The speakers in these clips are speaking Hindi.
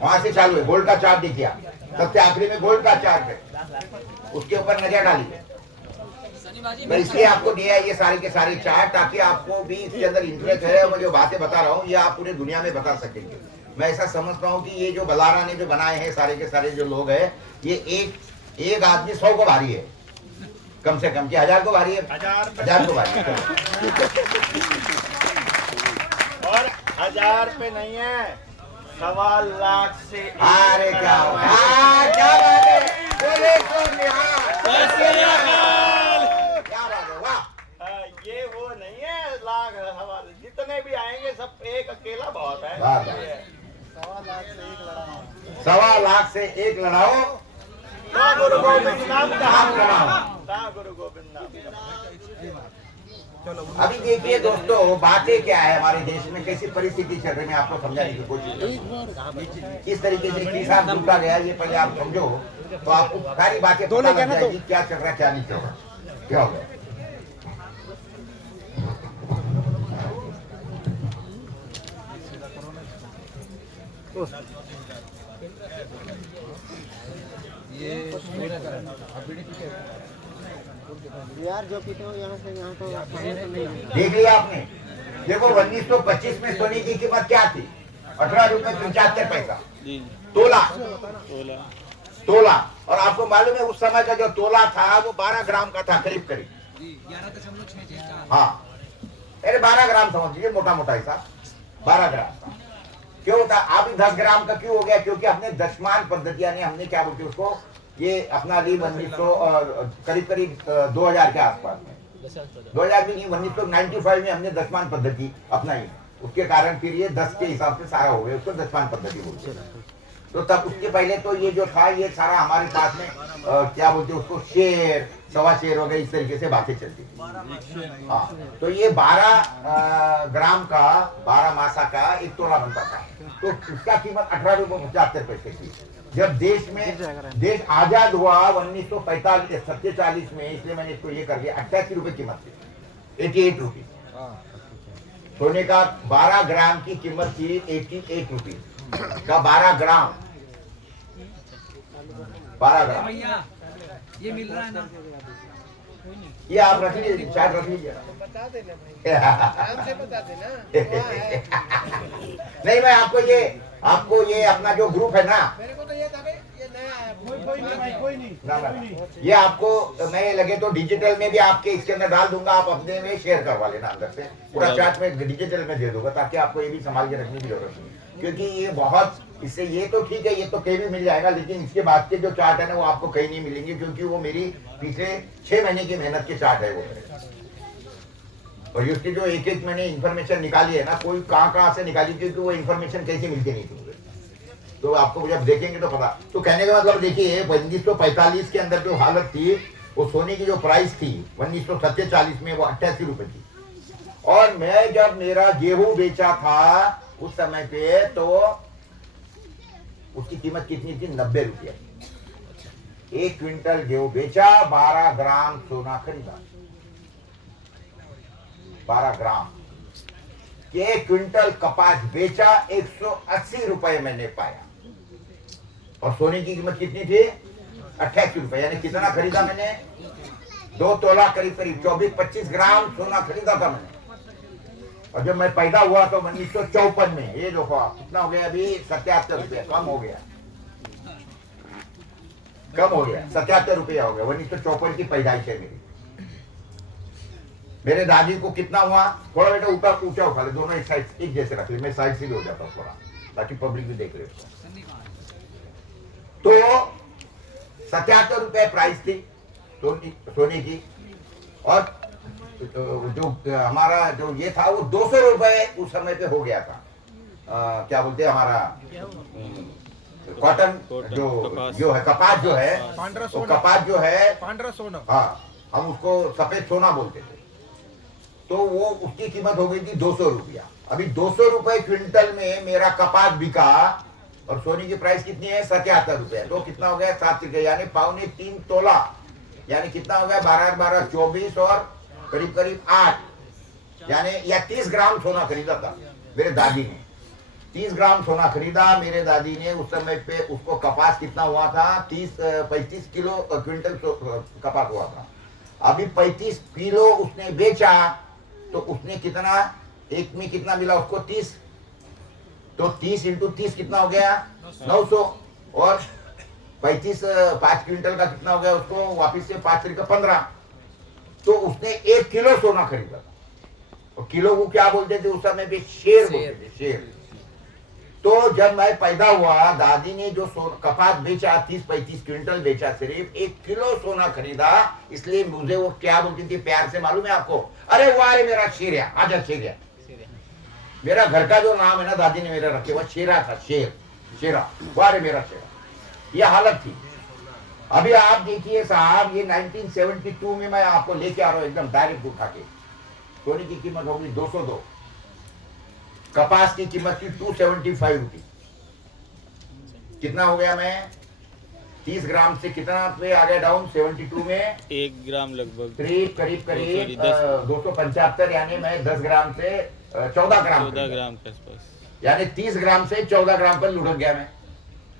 वहां से चालू है। गोल्ड का चार्ट देखिए आप, सबसे आखिरी में गोल्ड का चार्ट है, उसके ऊपर नजर डालिए। मैं इसलिए आपको दिया है ये सारे के सारे चार्ट, ताकि आपको भी इसके अंदर इंटरेस्ट है। मैं जो बातें बता रहा हूँ ये आप पूरी दुनिया में बता सकेंगे। मैं ऐसा समझता हूँ कि ये जो बलारा ने जो बनाए हैं सारे के सारे जो लोग हैं, ये एक आदमी 100 को भारी है, कम से कम, कि 1000 को भारी है, 1000 को भारी है। और 1000 पे नहीं है, 1.25 लाख से। अरे क्या क्या बात है, बोले तो निहाल। क्या बात है, वाह। ये वो नहीं है लाख हवाले, जितने भी आएंगे सब एक अकेला बहुत है। 1.25 लाख से एक लड़ाओ, गुरु गोविंद नाम नाम कराओ। गुरु गोविंद नाम। अभी देखिए दोस्तों, बातें क्या है हमारे देश में, कैसी परिस्थिति चल रही है, मैं आपको समझाने की कोशिश करूंगा। किस तरीके से किसान डूबा गया, ये पहले आप समझो, तो आपको सारी बातें पता लग जाएगी क्या चल रहा है, क्या नहीं चल रहा, क्या हो गया। यार जो पीते हो यहाँ से यहाँ तो नहीं। देख लिया आपने, देखो 1925 में सोने की कीमत क्या थी, 18.75 रुपए तोला। तोला, और आपको मालूम है उस समय का जो तोला था वो 12 ग्राम का था, करीब करीब 11.6। हाँ, अरे 12 ग्राम समझ लीजिए, मोटा मोटा हिसाब 12 ग्राम था। क्यों था, अभी 10 ग्राम का क्यों हो गया, क्योंकि हमने दशमान पद्धति, यानी हमने क्या बोलते हैं उसको, ये अपना ली 1900 और करीब करीब 2000 के आसपास में, 2000 भी नहीं, 1995 में हमने दशमान पद्धति अपनाई। उसके कारण फिर ये 10 के हिसाब से सारा हो गया, उसको दशमान पद्धति बोलते हैं। तो तब उसके पहले तो ये जो था ये सारा हमारे पास में क्या बोलते हैं उसको, शेर, सवा शेर वगैरह इस तरीके से बातें चलती थी। हाँ, तो ये 12 ग्राम का 12 मासा का एक तोला बनता था, तो उसका कीमत 18.75 थी। जब देश आजाद हुआ 1945 में, इसलिए मैंने इसको ये कर दिया, 88 रुपए कीमत थी, 88 रुपीज। सोने का 12 ग्राम की कीमत थी 88 रुपीज का, 12 ग्राम 12 ग्राम ये मिल रहा है ना, ये आप रख लीजिए, चार्ट रख लीजिए। बता देना भाई, आराम से बता देना। नहीं, मैं आपको ये अपना जो ग्रुप है ना, मेरे को तो ये था भाई, ये नया है। कोई नहीं। ये आपको मैं लगे तो डिजिटल में भी आपके इसके अंदर डाल दूंगा, आप अपने में शेयर करवा लेना अंदर से, पूरा चार्ट में डिजिटल में दे दूंगा, ताकि आपको ये भी संभाल के रखने की जरूरत नहीं, क्योंकि ये बहुत, इससे ये तो ठीक है, ये तो कहीं भी मिल जाएगा, लेकिन इसके बाद के जो चार्ट है ना वो आपको कहीं नहीं मिलेंगे, क्योंकि वो मेरी पिछले 6 महीने की मेहनत के चार्ट है वो मेरे। और उसकी जो एक मैंने इन्फॉर्मेशन निकाली है ना, कोई कहाँ से निकाली, क्योंकि वो इन्फॉर्मेशन कैसे मिलती नहीं थी मुझे, तो आपको जब देखेंगे तो पता। तो कहने का मतलब देखिए, 1945 के अंदर जो हालत थी, वो सोने की जो प्राइस थी 1947 में वो 88 रुपए थी। और मैं जब मेरा गेहूं बेचा था उस समय पे, तो उसकी कीमत कितनी थी, 90 रुपया। 1 क्विंटल गेहूं बेचा, 12 ग्राम सोना खरीदा, 12 ग्राम। 1 क्विंटल कपास बेचा, 180 रुपए मैंने पाया। और सोने की कीमत कितनी थी, 88 रुपए। यानी कितना खरीदा मैंने, 2 तोला करीब करीब 24-25 ग्राम सोना खरीदा था मैंने। और जब मैं पैदा हुआ तो 1954 में, ये देखो आप कितना हो गया अभी, 77 रुपया, कम हो गया, 77 रुपया हो गया। 1954 की पैदाइश है मेरी। मेरे दादी को कितना हुआ, थोड़ा बेटा ऊपर ऊंचा उठा ले, दोनों एक साइड एक जैसे रख ले, मैं साइड से भी हो जाता हूँ थोड़ा, ताकि पब्लिक भी देख ले। तो 77 रुपए प्राइस थी सोने की। और जो हमारा जो ये था वो 200 रुपए उस समय पे हो गया था। क्या बोलते हैं हमारा कॉटन जो है, कपास जो है, तो कपास जो है पांड्रा सोना, हाँ, हम उसको सफेद सोना बोलते थे। तो वो उसकी कीमत हो गई थी 200 रुपया। अभी 200 रुपए क्विंटल में मेरा कपास बिका, और सोने की प्राइस कितनी है, 77 रुपया। तो कितना हो गया, 7 रुपये, यानी 3.25 तोला, यानी कितना हो गया, 12-12 24 और करीब 8, यानी या 30 ग्राम सोना खरीदा था मेरे दादी ने। 30 ग्राम सोना खरीदा मेरे दादी ने उस समय पे। उसको कपास कितना हुआ था? 35 किलो क्विंटल कपास हुआ था। अभी 35 किलो उसने बेचा तो उसने कितना, एक में कितना मिला उसको? 30। तो 30 इंटू 30 कितना हो गया? 900। और 5 क्विंटल का कितना हो गया उसको? वापिस से 5 तरीका 15। तो उसने 1 किलो सोना खरीदा था। और किलो को क्या बोलते थे उस समय पे? शेर बोलते थे, शेर। तो जब मैं पैदा हुआ, दादी ने जो कपास बेचा 30-35 क्विंटल बेचा, सिर्फ 1 किलो सोना खरीदा। इसलिए मुझे वो क्या बोलती थी प्यार से, मालूम है आपको? अरे वाह रे मेरा शेरिया, आजा शेरिया। मेरा घर का जो नाम है ना दादी ने मेरा रखे, वो शेरा था, शेर, शेरा, वाह रे मेरा शेरा। ये हालत थी। अभी आप देखिए साहब, ये 1972 में मैं आपको लेके आ रहा हूँ एकदम डायरेक्ट उठा के। सोने की कीमत होगी 202, कपास की कीमत थी 275 रुपीज। कितना हो गया? मैं 30 ग्राम से कितना पे आ गया डाउन? 72 में 1 ग्राम लगभग, करीब 275, यानी मैं 10 ग्राम से 14 ग्राम 14 ग्राम के आसपास, यानी 30 ग्राम से 14 ग्राम पर लुढ़क गया मैं।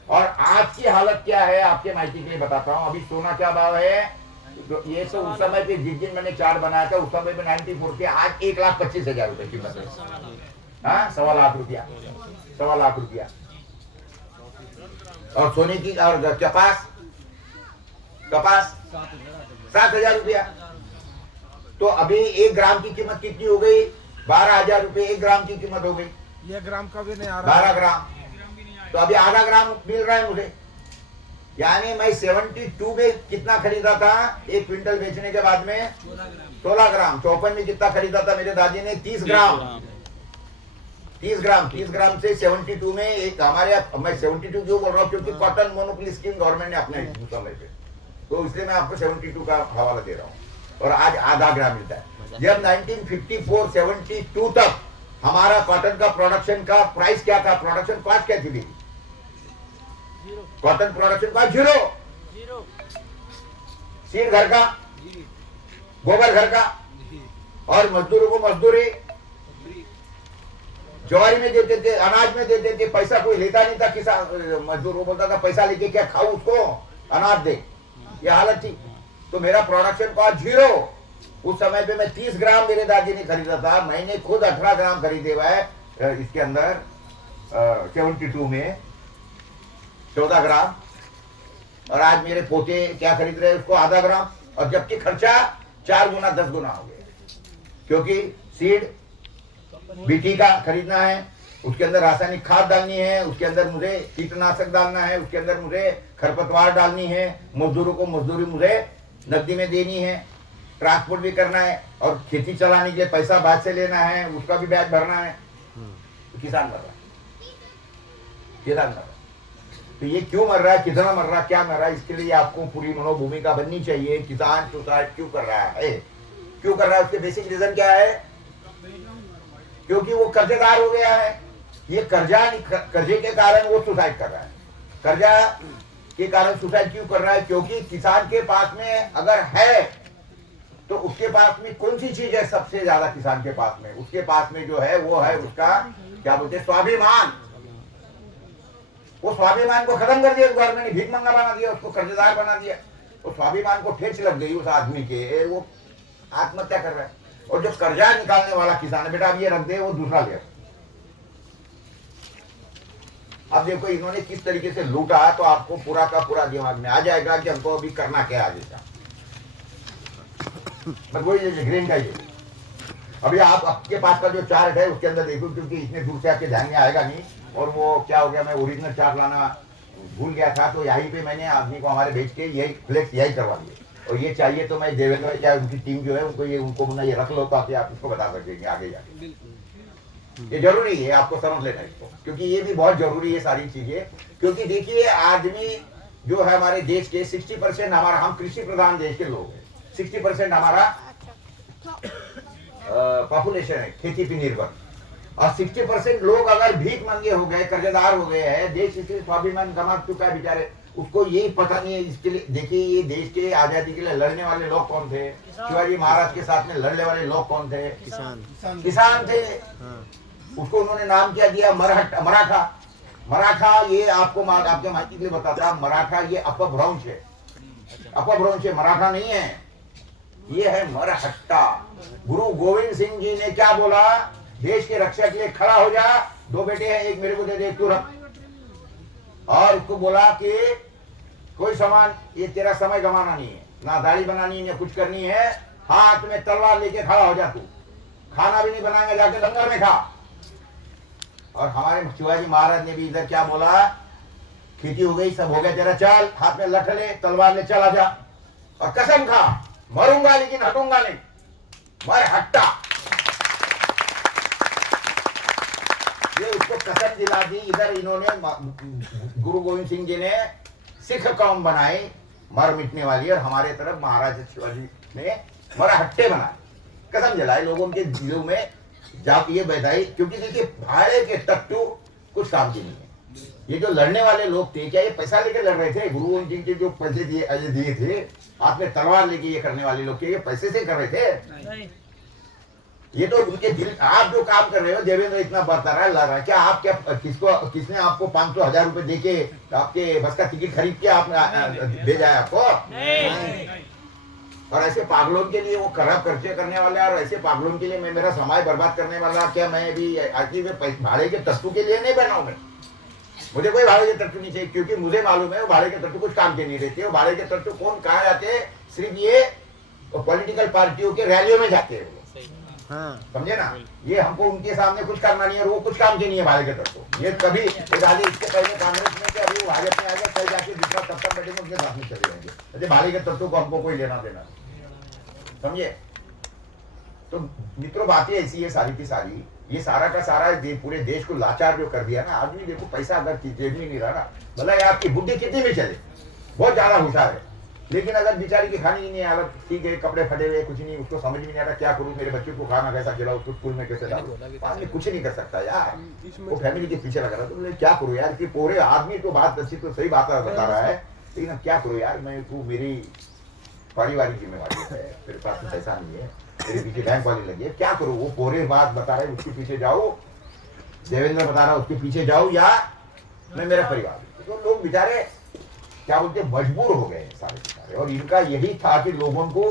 और आज की हालत क्या है आपके माहिती के लिए बताता हूँ। अभी सोना क्या भाव है? तो ये तो उस समय पे जिस दिन मैंने चार्ट बनाया था उस समय पे 94 थे, आज 1,25,000 रुपए कीमत है। हाँ, 1.25 लाख रुपया, 1.25 लाख रुपया। और सोने की और कपास 7,000 रुपया। तो अभी 1 ग्राम की कीमत कितनी हो गई? 12,000 रुपए 1 ग्राम की कीमत हो गई। ये ग्राम का भी नहीं आ रहा। 12 ग्राम। तो अभी आधा ग्राम मिल रहा है मुझे। यानी मैं 72 में कितना खरीदा था 1 क्विंटल बेचने के बाद में? 16 ग्राम। 54 में कितना खरीदा था मेरे दादी ने? 30 ग्राम। 30 ग्राम से 72 में एक हमारे, मैं 72 क्यों बोल रहा हूँ? क्योंकि कॉटन मोनोपोली स्कीम गवर्नमेंट ने अपने समय पे, तो इसलिए मैं आपको 72 का हवाला दे रहा हूँ। और आज आधा ग्राम मिलता है। जब 1954-72 तक हमारा कॉटन का प्रोडक्शन का प्राइस क्या था? प्रोडक्शन कॉस्ट क्या थी? Cotton production cost 0। सीड घर का, गोबर घर का, और मजदूरों को मजदूरी ज्वारी में देते थे, अनाज में देते थे। पैसा कोई लेता नहीं था। किसान मजदूर को बोलता था पैसा लेके क्या खाऊ, उसको अनाज दे। ये हालत थी। तो मेरा प्रोडक्शन कॉस्ट 0। उस समय पे मैं 30 ग्राम मेरे दादी ने खरीदा था। मैंने खुद 18 ग्राम खरीदे हुआ है इसके अंदर 72 में 14 ग्राम। और आज मेरे पोते क्या खरीद रहे हैं? उसको आधा ग्राम। और जबकि खर्चा 4 गुना 10 गुना हो गया, क्योंकि सीड बीटी का खरीदना है, उसके अंदर रासायनिक खाद डालनी है, उसके अंदर मुझे कीटनाशक डालना है, उसके अंदर मुझे खरपतवार डालनी है, मजदूरों को मजदूरी मुझे नकदी में देनी है, ट्रांसपोर्ट भी करना है, और खेती चलाने के लिए पैसा बाद से लेना है, उसका भी ब्याज भरना है। तो किसान मर रहा है, किसान मर रहा है। तो ये क्यों मर रहा है, कितना मर रहा है, क्या मर रहा है, इसके लिए आपको पूरी मनोभूमिका बननी चाहिए। किसान सुसाइड क्यों कर रहा है, क्यों कर रहा है, उसके बेसिक रीजन क्या है? क्योंकि वो कर्जेदार हो गया है। ये कर्जे के कारण वो सुसाइड कर रहा है। कर्जा के कारण सुसाइड क्यों कर रहा है? क्योंकि किसान के पास में अगर है तो उसके पास में कौन सी चीज है सबसे ज्यादा किसान के पास में? उसके पास में जो है वो है उसका क्या बोलते हैं, स्वाभिमान। वो स्वाभिमान को खत्म कर दिया गवर्नमेंट ने, भीख मंगा बना दिया, उसको कर्जदार बना दिया। तो स्वाभिमान को ठेस लग गई उस आदमी के, वो आत्महत्या कर रहा है। और जो कर्जा निकालने वाला किसान है, बेटा अब ये रख दे, वो दूसरा ले। अब देखो इन्होंने किस तरीके से लूटा, तो आपको पूरा का पूरा दिमाग में आ जाएगा कि हमको अभी करना क्या आगे का। बस वही ग्रेन का ये। अभी आप आपके पास का जो चार्ट है उसके अंदर देखो, क्योंकि इतने दूर से आपके ध्यान में आएगा नहीं। और वो क्या हो गया, मैं ओरिजिनल चार्ट लाना भूल गया था, तो यहीं पे मैंने आदमी को हमारे भेज के यही फ्लेक्स यही करवा दिए। और ये चाहिए तो मैं देवेंद्र क्या उनकी टीम जो है उनको ये उनको बोला ये रख लो, ताकि आप इसको बता सकेंगे आगे जाके। ये जरूरी है, आपको समझ लेना इसको, क्योंकि ये भी बहुत जरूरी है सारी चीजें। क्योंकि देखिए आदमी जो है हमारे देश के 60% हमारा, हम कृषि प्रधान देश के लोग हैं। 60% हमारा पॉपुलेशन है खेती पे निर्भर। और 60% लोग अगर भीख मंगे हो गए, कर्जदार हो गए हैं, देश इसलिए स्वाभिमान गंवा चुका है बेचारे, उसको यही पता नहीं है। इसके लिए देखिए ये देश के आजादी के लिए लड़ने वाले लोग कौन थे? शिवाजी महाराज के साथ में लड़ने वाले लोग कौन थे? किसान थे। उसको उन्होंने नाम क्या दिया, मराठा। मराठा ये आपको आपके माहिती के लिए बताता, मराठा ये अपभ्रंश है, अपभ्रंश है, मराठा नहीं है, ये है मरहट्टा। गुरु गोविंद सिंह जी ने क्या बोला, देश के रक्षा के लिए खड़ा हो जा, 2 बेटे हैं, एक मेरे को दे दे, तू रख। और उसको बोला कि कोई सामान, ये तेरा समय गंवाना नहीं है, ना दाढ़ी बनानी है, कुछ करनी है, हाथ में तलवार लेके खड़ा हो जा, तू खाना भी नहीं बनाएंगे, जाके लंगर में खा। और हमारे शिवाजी महाराज ने भी इधर क्या बोला, खेती हो गई, सब हो गया तेरा, चल हाथ में लठ ले, तलवार ले, चल आजा, और कसम खा, मरूंगा लेकिन हटूंगा नहीं, मर हट्टा। ये उसको कसम दिला दी। इधर इन्होंने गुरु गोविंद सिंह जी ने सिख कौम बनाई मर मिटने वाली, और हमारे तरफ महाराज शिवाजी ने मरहट्टे बनाए, कसम दिलाई, लोगों के दिलों में जाके ये बैठाई। क्योंकि देखिए भाड़े के टट्टू कुछ काम की नहीं है। ये जो लड़ने वाले लोग थे, क्या ये पैसा लेके लड़ रहे थे? गुरु गोविंद सिंह जी जो पैसे दिए थे, हाथ में तलवार लेके ये करने वाले लोग, ये पैसे से कर रहे थे? ये तो उनके दिल। आप जो काम कर रहे हो, देवेंद्र इतना बढ़ता रहा, लड़ रहा है, क्या आप क्या किसने आपको 500,000 रुपए देके आपके बस का टिकट खरीद के आप भेजा है आपको? और ऐसे पागलों के लिए वो खराब खर्चे करने वाले, और ऐसे पागलों के लिए मैं मेरा समय बर्बाद करने वाला, क्या मैं भी आखिर में भाड़े के तत्व के लिए नहीं बना हूं? मैं, मुझे कोई भाड़े के तत्व नहीं चाहिए, क्योंकि मुझे मालूम है वो भाड़े के तत्व कुछ काम के नहीं रहते। वो भाड़े के तत्व कौन कहा जाते हैं? सिर्फ ये पॉलिटिकल पार्टियों के रैलियों में जाते हैं, समझे ना? ये हमको उनके सामने कुछ करना नहीं है, और वो कुछ काम के नहीं है भाड़े के तत्व। ये कभी इसके पहले कांग्रेस में थे, अभी वो भाजपा में आ गए, कल जाके दूसरा तब तक बैठेंगे, उनके साथ में चले जाएंगे। भाड़े के तत्व को हमको कोई लेना देना, समझे? तो मित्रों, बातें ऐसी है सारी की सारी, ये सारा का सारा पूरे देश को लाचार जो कर दिया ना। आदमी देखो, पैसा अगर जेब में नहीं रहा ना, भला ये आपकी बुद्धि कितनी भी चले, बहुत ज्यादा होशियार है, लेकिन अगर बेचारी की खानी ही नहीं आ रहा, ठीक है, कपड़े फटे हुए, कुछ नहीं, उसको समझ में नहीं आ रहा क्या करूं, मेरे बच्चे को खाना कैसा खिलाऊं, उसको स्कूल में कैसे डालूं, आदमी कुछ नहीं कर सकता यार। वो फैमिली के पीछे लगा रहा, तो मैं क्या करूं यार? कि पूरे आदमी तो बात अच्छी, तो सही बात बता रहा है, लेकिन अब क्या करूं यार, मैं तो मेरी पारिवारिक जिम्मेवारी है, मेरे पास तो पैसा नहीं है, मेरे पीछे बैंक वाली लगी है, क्या करूं? वो पूरे बात बता रहे, उसके पीछे जाओ, देवेंद्र बता रहा उसके पीछे जाओ, या मैं मेरा परिवार। तो लोग बेचारे क्या बोलते, मजबूर हो गए सारे के सारे। और इनका यही था कि लोगों को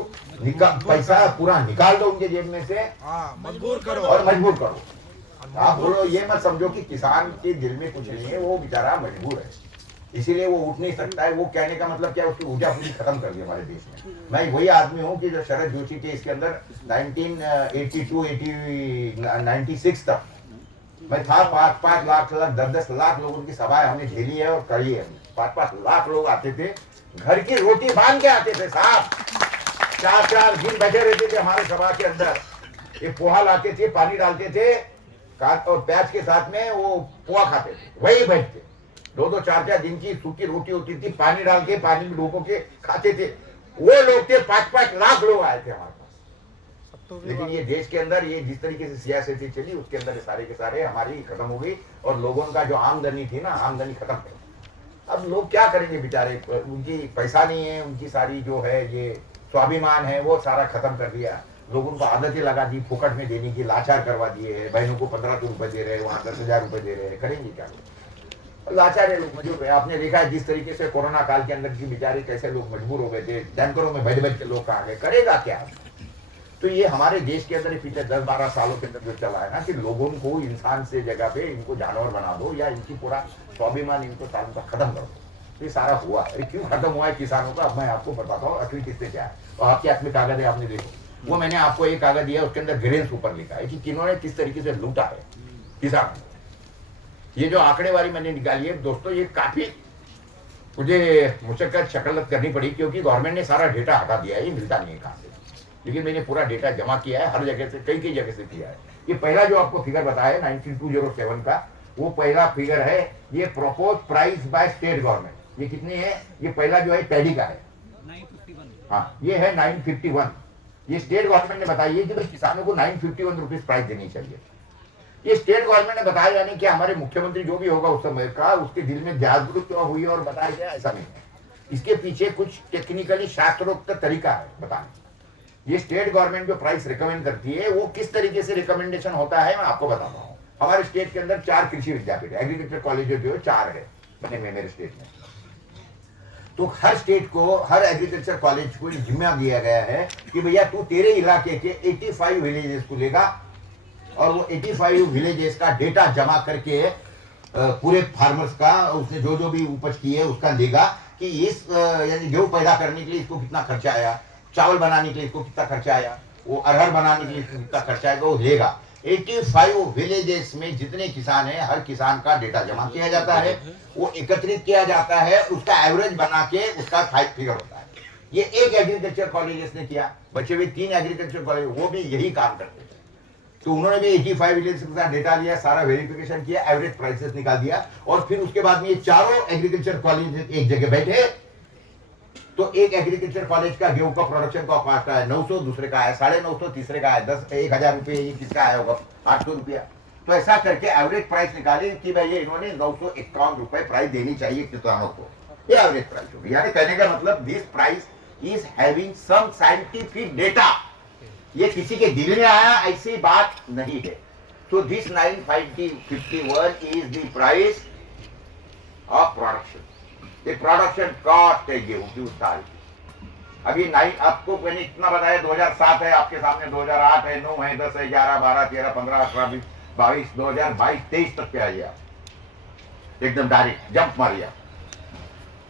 पैसा पूरा निकाल दो उनके जेब में से, मजबूर करो, और मजबूर करो। आप बोलो, ये मत समझो कि किसान के दिल में कुछ नहीं है, वो बेचारा मजबूर है, इसीलिए वो उठ नहीं सकता है। वो कहने का मतलब क्या, उसकी ऊर्जा पूरी खत्म कर दी हमारे देश में। मैं वही आदमी हूँ कि जो शरद जोशी के इसके अंदर 1982-96 तक मैं था। 5-5 लाख 10-10 लाख लोगों की सभाएं हमने झेली है और करी है। 5-5 लाख लोग आते थे, घर की रोटी बांध के आते थे साहब, 4-4 दिन बैठे रहते थे हमारे सभा के अंदर। ये पोहा लाते थे, पानी डालते थे और प्याज के साथ में वो पोहा खाते थे, वही बैठते। 2-2, 4-4 दिन की सूखी रोटी होती थी, पानी डाल के, पानी में डुबो के खाते थे। वो लोग थे, 5-5 लाख लोग आए थे हमारे पास। लेकिन ये देश के अंदर ये जिस तरीके से सियासत चली, उसके अंदर ये सारे के सारे हमारी खत्म हो गई, और लोगों का जो आमदनी थी ना, आमदनी खत्म कर। अब लोग क्या करेंगे बेचारे, उनकी पैसा नहीं है, उनकी सारी जो है ये स्वाभिमान है वो सारा खत्म कर दिया। लोगों को आदतें लगा दी फुकट में देने की, लाचार करवा दिए हैं। बहनों को 1500 रुपए दे रहे हैं, वहां 10,000 रुपए दे रहे हैं, करेंगे क्या? लाचार है लोग। जो आपने देखा है जिस तरीके से कोरोना काल के अंदर की बेचारे कैसे लोग मजबूर हो गए थे, टैंकरों में बैठ बैठ के लोग कहाँ गए, करेगा क्या? तो ये हमारे देश के अंदर पिछले 10-12 सालों के अंदर जो चला है ना, कि लोगों को इंसान से जगह पे इनको जानवर बना दो, या इनकी पूरा स्वाभिमान इनको सालों तक खत्म कर दो। ये सारा हुआ है। क्यों खत्म हुआ है किसानों का, अब मैं आपको बताता हूँ असली किससे क्या है। और आपके हाथ में कागज है, आपने देखो, वो मैंने आपको एक कागज दिया, उसके अंदर ग्रेन्स ऊपर लिखा है कि किन्होंने किस तरीके से लूटा है किसान। ये जो आंकड़ेवारी मैंने निकाली है दोस्तों, ये काफी मुझे मुशक्कत शक्लत करनी पड़ी, क्योंकि गवर्नमेंट ने सारा डेटा हटा दिया है, ये मिलता नहीं है कहाँ से। लेकिन मैंने पूरा डेटा जमा किया है, हर जगह से, कई जगह से किया है। ये पहला जो आपको फिगर बताया 19207 का, वो पहला फिगर है। ये propose price by state government, ये कितनी है? ये पहला जो है पैडी का है, 951। हाँ, ये है 951। ये स्टेट गवर्नमेंट ने बताई है कि किसानों को 951 रुपीज प्राइस देनी चाहिए। ये स्टेट गवर्नमेंट ने बताया, यानी कि हमारे मुख्यमंत्री जो भी होगा उस समय का, उसके दिल में जागरूक हुई और बताया गया, ऐसा नहीं है। इसके पीछे कुछ टेक्निकली शास्त्रोक्त तरीका है बताने। ये स्टेट गवर्नमेंट जो प्राइस रिकमेंड करती है, वो किस तरीके से रिकमेंडेशन होता है मैं आपको बताता हूँ। हमारे स्टेट के अंदर 4 कृषि विद्यापीठ है, एग्रीकल्चर कॉलेज जो है 4 है बने हुए मेरे स्टेट में। तो हर स्टेट को, हर एग्रीकल्चर कॉलेज को जिम्मा दिया गया है कि भैया तू तेरे इलाके के 85 विलेजेस को लेगा और वो 85 विलेजेस का डेटा जमा करके पूरे फार्मर्स का, उसने जो जो भी उपज की है उसका लेगा कि इस यानी गेहूं पैदा करने के लिए इसको कितना खर्चा आया, चावल बनाने के लिए इसको कितना खर्चा आया, वो अरहर बनाने के लिए इसको कितना खर्चा आएगा, वो लेगा। 85 विलेजेस में जितने किसान हैं, हर किसान का डेटा जमा किया जाता है, वो एकत्रित किया जाता है, उसका एवरेज बना के उसका फिगर होता है। ये एक एग्रीकल्चर कॉलेज ने किया, बचे हुए 3 एग्रीकल्चर कॉलेज वो भी यही काम करते हैं। तो उन्होंने भी 85 विलेज के साथ डेटा लिया, सारा वेरिफिकेशन किया, एवरेज प्राइसेस निकाल दिया और फिर उसके बाद में ये चारों एग्रीकल्चर कॉलेज एक जगह बैठे। तो एक एग्रीकल्चर कॉलेज का गेहूं का प्रोडक्शन का कॉस्ट है 900, दूसरे का है 950, तीसरे का है 10,000 रुपये, ये किसका आया होगा 800 रुपया। तो ऐसा करके एवरेज प्राइस निकाली कि भाई ये इन्होंने 951 रुपए प्राइस देनी चाहिए किसानों को, ये एवरेज प्राइस होगी। यानी कहने का मतलब this price is having some scientific data, ये किसी के दिल में आया ऐसी बात नहीं है। तो this 951 is the price of production, ये प्रोडक्शन कॉस्ट है गेहूं की उस साल की। अभी 9 आपको मैंने इतना बताया, 2007 है आपके सामने, 2008 है, 9 है, 10 है, 11, 12, 13, 15, 18, 20, 22, 2022, 23 तक पे आ गया, एकदम डायरेक्ट जंप मार गया।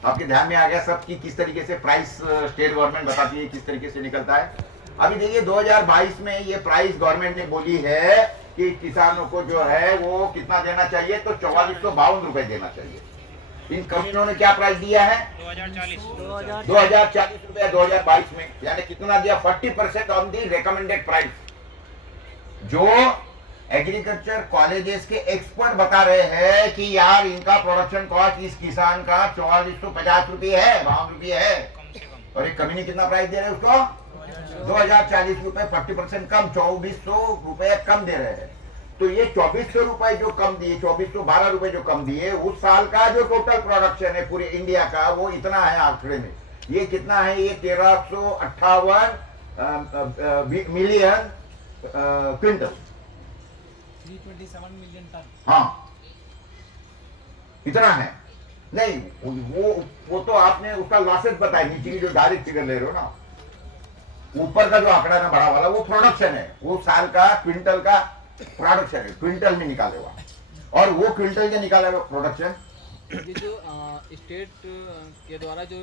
आपके ध्यान में आ गया सब की किस तरीके से प्राइस स्टेट गवर्नमेंट बताती है, किस तरीके से निकलता है। अभी देखिए 2022 में ये प्राइस गवर्नमेंट ने बोली है कि किसानों को जो है वो कितना देना चाहिए, तो 4452 रुपए देना चाहिए। इन कंपनियों ने क्या प्राइस दिया है 2040 रुपया 2022 में, यानी कितना दिया 40% ऑन दी रिकमेंडेड प्राइस। जो एग्रीकल्चर कॉलेजेस के एक्सपर्ट बता रहे हैं कि यार इनका प्रोडक्शन कॉस्ट इस किसान का 4450 रुपये है, 52 रुपये है, और एक कंपनी कितना प्राइस दे रहे हैं उसको 2040 रुपए, 40% कम, 2400 रुपए कम दे रहे हैं। तो ये 2400 रुपए जो कम दिए, 2412 रुपए जो कम दिए, उस साल का जो टोटल प्रोडक्शन है पूरे इंडिया का वो इतना है आंकड़े में। ये कितना है, ये 1358 मिलियन क्विंटल, 327 मिलियन टन। हाँ इतना है। नहीं वो तो आपने उसका लॉसेस बताया, नीचे की जो डायरेक्ट फिगर ले रहे हो ना, ऊपर का जो आंकड़ा ना बड़ा वाला वो प्रोडक्शन है, वो साल का क्विंटल का प्रोडक्शन है, क्विंटल में निकाले हुआ, और वो क्विंटल के निकाले हुआ प्रोडक्शन ये जो स्टेट के द्वारा जो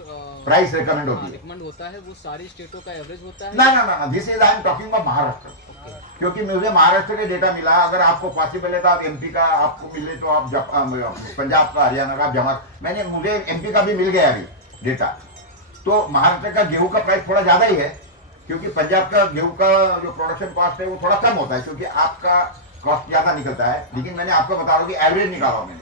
प्राइस रिकमेंड होती है, रिकमेंड होता है, वो सारी स्टेटों का एवरेज होता है। ना this is I am talking about Maharashtra, क्योंकि मुझे महाराष्ट्र के डेटा मिला। अगर आपको पॉसिबल है तो आप एमपी का आपको मिले तो आप पंजाब का, हरियाणा का जमा, मुझे एमपी का भी मिल गया अभी डेटा। तो महाराष्ट्र का गेहूं का प्राइस थोड़ा ज्यादा ही है, क्योंकि पंजाब का गेहूं का जो प्रोडक्शन कॉस्ट है वो थोड़ा कम होता है, क्योंकि आपका कॉस्ट ज्यादा निकलता है। लेकिन मैंने आपको बता रहा हूँ कि एवरेज निकाला मैंने,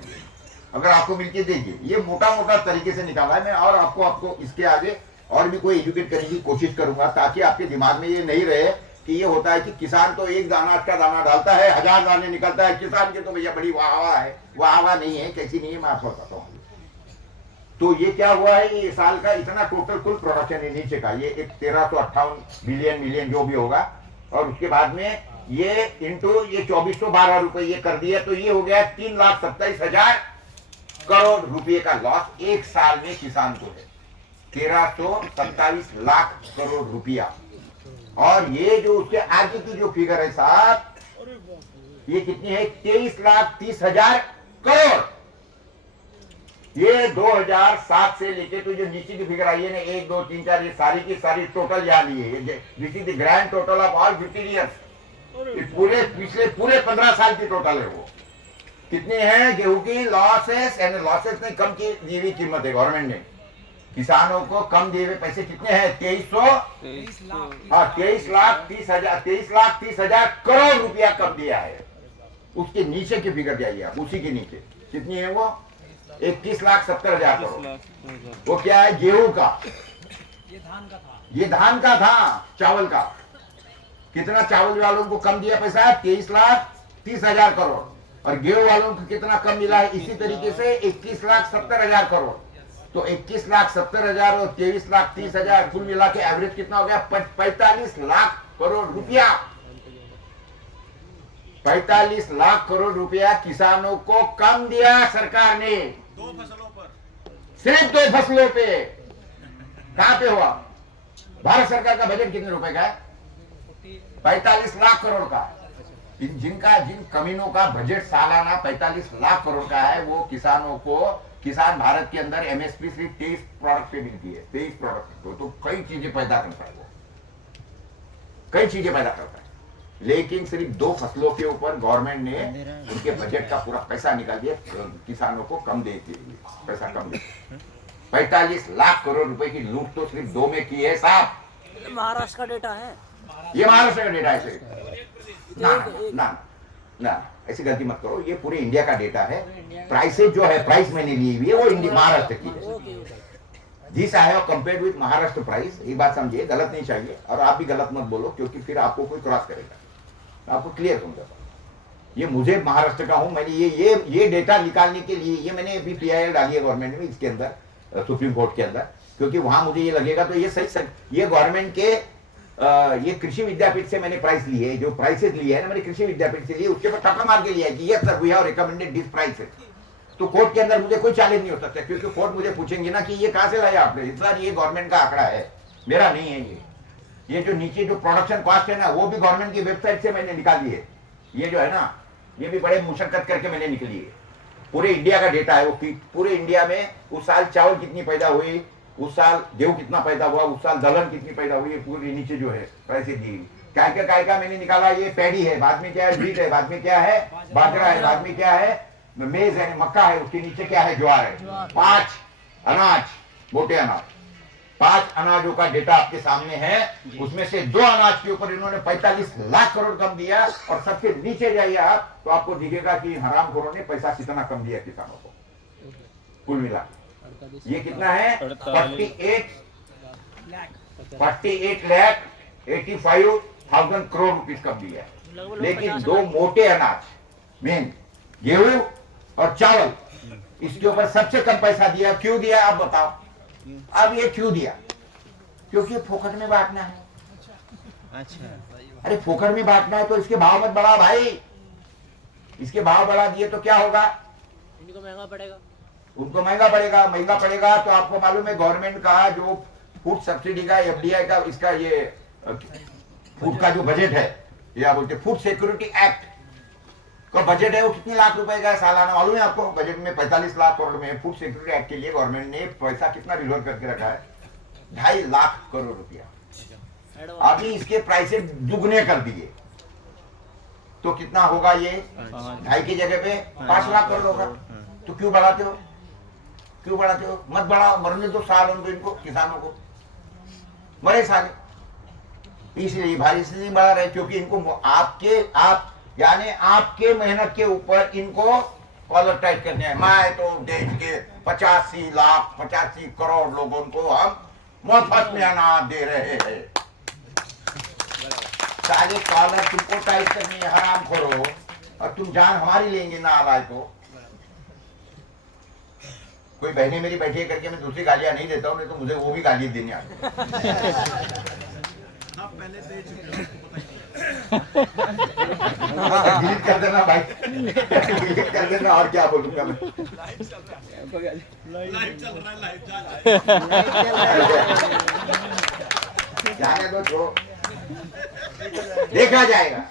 अगर आपको मिलके देखिए, ये मोटा तरीके से निकाला है मैं, और आपको इसके आगे और भी कोई एजुकेट करने की कोशिश करूंगा, ताकि आपके दिमाग में ये नहीं रहे कि ये होता है कि किसान तो एक दाना का दाना डालता है, 1000 दाने निकलता है, किसान के तो भैया बड़ी वाह है, वाह नहीं है, कैसी नहीं है, मैं आपको बताता हूँ। तो ये क्या हुआ है, ये साल का इतना टोटल कुल प्रोडक्शन है नीचे का, ये 1358 मिलियन जो भी होगा, और उसके बाद में ये इंटू ये 2412 रुपए ये कर दिया, तो ये हो गया 3,27,000 करोड़ रुपए का लॉस एक साल में किसान को है, 1327 लाख करोड़ रुपया। और ये जो उसके आगे की जो फिगर है साहब, ये कितनी है 23,30,000 करोड़। ये 2007 से लेके तो जो नीचे की फिगर आई है ना, 1 2 3 4, ये सारी की सारी टोटल यहाँ ली है, this is the grand total of all 15 years, पूरे पिछले पूरे 15 साल की टोटल है। वो कितने हैं गेहूं की लॉसेस, एंड लॉसेस ने कम की दी हुई कीमत है गवर्नमेंट ने, किसानों को कम दिए हुए पैसे कितने हैं 23,30,000 करोड़ रुपया कम दिया है। उसके नीचे की फिगर जाइए आप, उसी के नीचे कितनी है वो 21,70,000 करोड़। वो क्या है गेहूं का, ये धान का था, चावल का कितना, चावल वालों को कम दिया पैसा 23,30,000 करोड़, और गेहूं वालों को कितना कम मिला है इसी तरीके से 21,70,000 करोड़। तो 21,70,000 और 23,30,000 कुल मिला के एवरेज कितना हो गया 45 लाख करोड़ रुपया। 45 लाख करोड़ रुपया किसानों को कम दिया सरकार ने, 2 फसलों पर, सिर्फ 2 फसलों पे। कहां पे हुआ? भारत सरकार का बजट कितने रुपए का है? 45 लाख करोड़ का। जिन कमीनों का बजट सालाना 45 लाख करोड़ का है, वो किसानों को, किसान भारत के अंदर एमएसपी सिर्फ 23 प्रोडक्ट पे मिलती है, 23 प्रोडक्ट। तो कई चीजें पैदा करता है, वो कई चीजें पैदा करता है, लेकिन सिर्फ 2 फसलों के ऊपर गवर्नमेंट ने उनके बजट का पूरा पैसा निकाल दिया, किसानों को कम देते हुए पैसा कम दे। 45 लाख करोड़ रुपए की लूट तो सिर्फ 2 में की है साहब। महाराष्ट्र का डेटा है, ये महाराष्ट्र का डेटा है। ना ऐसी गलती मत करो, ये पूरे इंडिया का डेटा है। प्राइसेज जो है, प्राइस मैंने ली हुई है वो इंडिया महाराष्ट्र की है। This I have compared with Maharashtra price. ये बात समझिए, गलत नहीं चाहिए, और आप भी गलत मत बोलो, क्योंकि फिर आपको कोई क्रॉस करेगा। आपको क्लियर समझा, ये मुझे महाराष्ट्र का हूं, मैंने ये डेटा निकालने के लिए ये मैंने अभी PIL डाली है गवर्नमेंट में, इसके अंदर सुप्रीम कोर्ट के अंदर, क्योंकि वहां मुझे ये लगेगा तो ये सही, ये गवर्नमेंट के ये कृषि विद्यापीठ से मैंने प्राइस ली है, जो प्राइसेस लिए है ना मैंने कृषि विद्यापीठ से लिए, उसके ऊपर टक्कर मार के लिया है कि yes sir we have recommended this prices. तो कोर्ट के अंदर मुझे कोई चैलेंज नहीं हो सकता, क्योंकि कोर्ट मुझे पूछेंगे ना कि ये कहां से लाया आपने, सर ये गवर्नमेंट का आंकड़ा है, मेरा नहीं है। ये जो नीचे जो प्रोडक्शन कॉस्ट है ना, वो भी गवर्नमेंट की वेबसाइट से मैंने निकाली है। ये जो है ना, ये भी बड़े मुशक्कत करके मैंने निकली है। पूरे इंडिया का डेटा है वो, पूरे इंडिया में उस साल चावल कितनी पैदा हुई, उस साल गेहूं कितना पैदा हुआ, उस साल दलहन कितनी पैदा हुई, पूरी नीचे जो है पैसे दी। काय का मैंने निकाला, ये पैडी है, बाद में क्या है व्हीट है, बाद में क्या है बाजरा है, बाद में क्या है मेज है, मक्का है, उसके नीचे क्या है ज्वार है। 5 अनाज, मोटे अनाज, 5 अनाजों का डेटा आपके सामने है। उसमें से 2 अनाज के ऊपर इन्होंने 45 लाख करोड़ कम दिया, और सबसे नीचे जाइए आप तो आपको दिखेगा कि हरामखोरों ने पैसा कितना कम दिया किसानों को कुल मिला। ये कितना है? 48,85,000 करोड़ रुपीस कम दिया है। लेकिन 2 मोटे अनाज मेन गेहूं और चावल, इसके ऊपर सबसे कम पैसा दिया। क्यों दिया आप बताओ? अब ये क्यों दिया? क्योंकि फोकट में बांटना है। अरे फोकट में बांटना है तो इसके भाव मत बढ़ा भाई, इसके भाव बढ़ा दिए तो क्या होगा? इनको महंगा पड़ेगा, उनको महंगा पड़ेगा। तो आपको मालूम है गवर्नमेंट का जो फूड सब्सिडी का, FDI का, इसका ये फूड का जो बजट है, या बोलते फूड सिक्योरिटी एक्ट का बजट है, वो कितने लाख रुपए का है सालाना मालूम है आपको? बजट में 45 लाख करोड़ में फूड सिक्योरिटी एक्ट के लिए गवर्नमेंट ने पैसा कितना रिजर्व करके रखा है? 2.5 लाख करोड़ रुपया। अभी इसके प्राइसेस दुगने कर दिए तो कितना होगा? ये 2.5 की जगह पे 5 लाख करोड़ होगा। तो क्यों बढ़ाते हो? मत बढ़ाओ, मरने दो साल उनको, इनको किसानों को मरे साले। इसलिए भाई इसलिए बढ़ा रहे क्योंकि इनको यानी आपके मेहनत के ऊपर इनको कॉलर टाइट करने हैं। मैं तो देश के 85 करोड़ लोगों को हम मुफ्त में अनाज दे रहे हैं। सारे कॉलर तुमको टाइट करनी है हरामखोरो, और तुम जान हमारी लेंगे ना आवाज को। कोई बहनें मेरी बैठी है करके मैं दूसरी गालियां नहीं देता हूं, नहीं तो मुझे वो भी गाली देने आती डिलीट कर देना भाई, डिलीट कर देना। और क्या बोलूंगा मैं? जाने दो, छोड़ो, देखा जाएगा।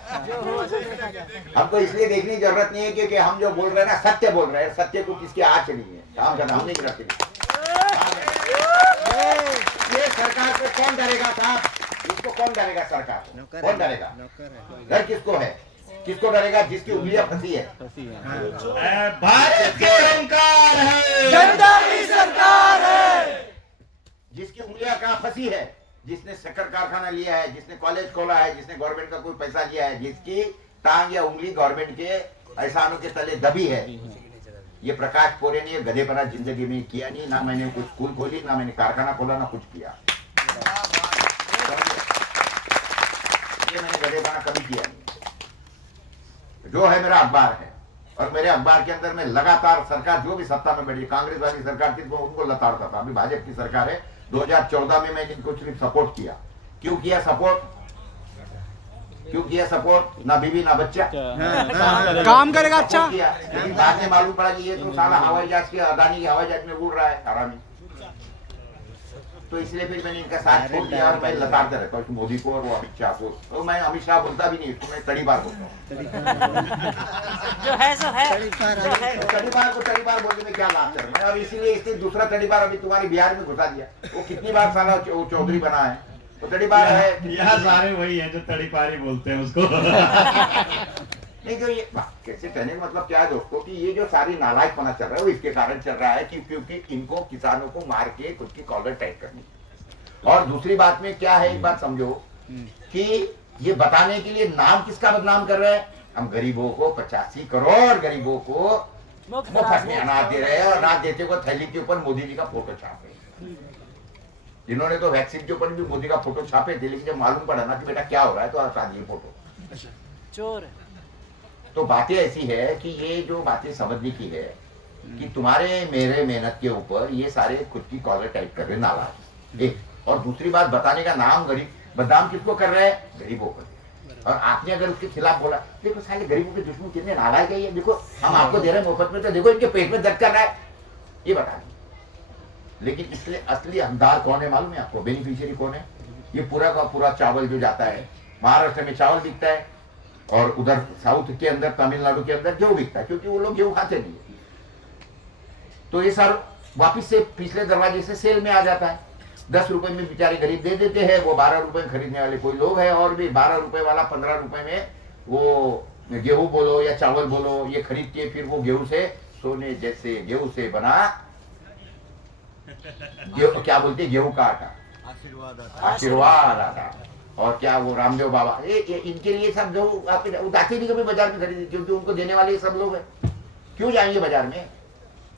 हमको इसलिए देखने की जरूरत नहीं है क्योंकि हम जो बोल रहे हैं ना सत्य बोल रहे हैं। सत्य को किसकी आँच नहीं है, काम करना हम नहीं करते। ये सरकार को कौन डरेगा साहब? इसको कौन डरेगा? सरकार कौन डरेगा? डर किसको है? किसको डरेगा? जिसकी उंगलियां फंसी है। भारत के अहंकार है, जनता की सरकार है। जिसकी उंगलियां कहाँ फंसी है? जिसने शक्कर कारखाना लिया है, जिसने कॉलेज खोला है, जिसने गवर्नमेंट का कोई पैसा लिया है, जिसकी टांग या उंगली गवर्नमेंट के एहसानों के तले दबी है। ये प्रकाश पोरे ने गधेपना जिंदगी में किया नहीं, ना मैंने कुछ स्कूल खोली, ना मैंने कारखाना खोला, ना कुछ किया। ये मैंने गधेपना कभी किया नहीं। जो है मेरा अखबार है, और मेरे अखबार के अंदर में लगातार सरकार जो भी सत्ता में बैठी, कांग्रेस वाली सरकार थी तो उनको लताड़ता था। अभी भाजपा की सरकार है, 2014 में मैंने इनको सिर्फ सपोर्ट किया। क्यों किया सपोर्ट? क्यों किया सपोर्ट? ना बीवी ना बच्चा, काम करेगा अच्छा। किया। लेकिन बाद में मालूम पड़ा कि ये तो साला हवाई जहाज के, अदानी के हवाई जहाज में उड़ रहा है हरामी। तो इसलिए फिर मैंने इनका साथ छोड़ दिया और मैं लताड़ता रहता हूँ मोदी को और वो अमित शाह को। तो मैं अमित शाह बोलता भी नहीं, इसको मैं तड़ीबार बोलता हूँ। जो है सो है। तड़ीबार को तड़ीबार बोलने में क्या लाभ है? मैं अब इसीलिए इसलिए दूसरा तड़ीबार अभी तुम्हारे बिहार में घुसा दिया। वो कितनी बार साला चौधरी बना है, तो तड़ीबार है। यहाँ सारे वही है जो तड़ीपारी बोलते हैं उसको। नहीं तो ये कैसे कहने का मतलब क्या है दोस्तों कि ये जो सारी नालायकपना चल रहा है वो इसके कारण चल रहा है कि क्योंकि इनको किसानों को मार के खुद की कॉलर टाइट करनी। और दूसरी बात में क्या है, एक बात समझो कि ये बताने के लिए नाम किसका बदनाम कर रहे हैं? हम गरीबों को 85 करोड़ गरीबों को मुफ्त में अनाज दे रहे हैं और अनाज देते हुए थैली के ऊपर मोदी जी का फोटो छापे। जिन्होंने तो वैक्सीन के ऊपर भी मोदी का फोटो छापे थे, लेकिन जब मालूम पड़ा ना कि बेटा क्या हो रहा है तो हटा दिए फोटो। चोर। तो बातें ऐसी है कि ये जो बातें समझने की है कि तुम्हारे मेरे मेहनत के ऊपर ये सारे खुद की कॉलर टाइट कर रहे नालायक, एक। और दूसरी बात बताने का नाम गरीब बदनाम किसको कर रहे हैं? गरीबों को। और आपने अगर उसके खिलाफ बोला, देखो सारे गरीबों के दुश्मन कितने नालायक है, ये देखो हम आपको दे रहे हैं मुफ्त में, तो देखो इनके पेट में दर्द कर रहा है, ये बता दें। लेकिन इसलिए असली हकदार कौन है मालूम है आपको? बेनिफिशियरी कौन है? ये पूरा का पूरा चावल जो जाता है, महाराष्ट्र में चावल बिकता है और उधर साउथ के अंदर तमिलनाडु के अंदर गेहूं बिकता है, क्योंकि वो लोग गेहूं खाते नहीं है। तो ये सारा वापिस से पिछले दरवाजे से सेल में आ जाता है। 10 रुपए में बेचारे गरीब दे देते हैं, वो 12 रुपए में खरीदने वाले कोई लोग हैं, और भी 12 रुपए वाला 15 रुपए में वो गेहूं बोलो या चावल बोलो ये खरीद के फिर वो गेहूं से सोने जैसे गेहूं से बना क्या बोलते गेहूं का आटा, आशीर्वाद आता। और क्या वो रामदेव बाबा ये इनके लिए सब जो उदासी नहीं कभी बाजार में खरीदे, क्योंकि उनको देने वाले ये सब लोग हैं। क्यों जाएंगे बाजार में,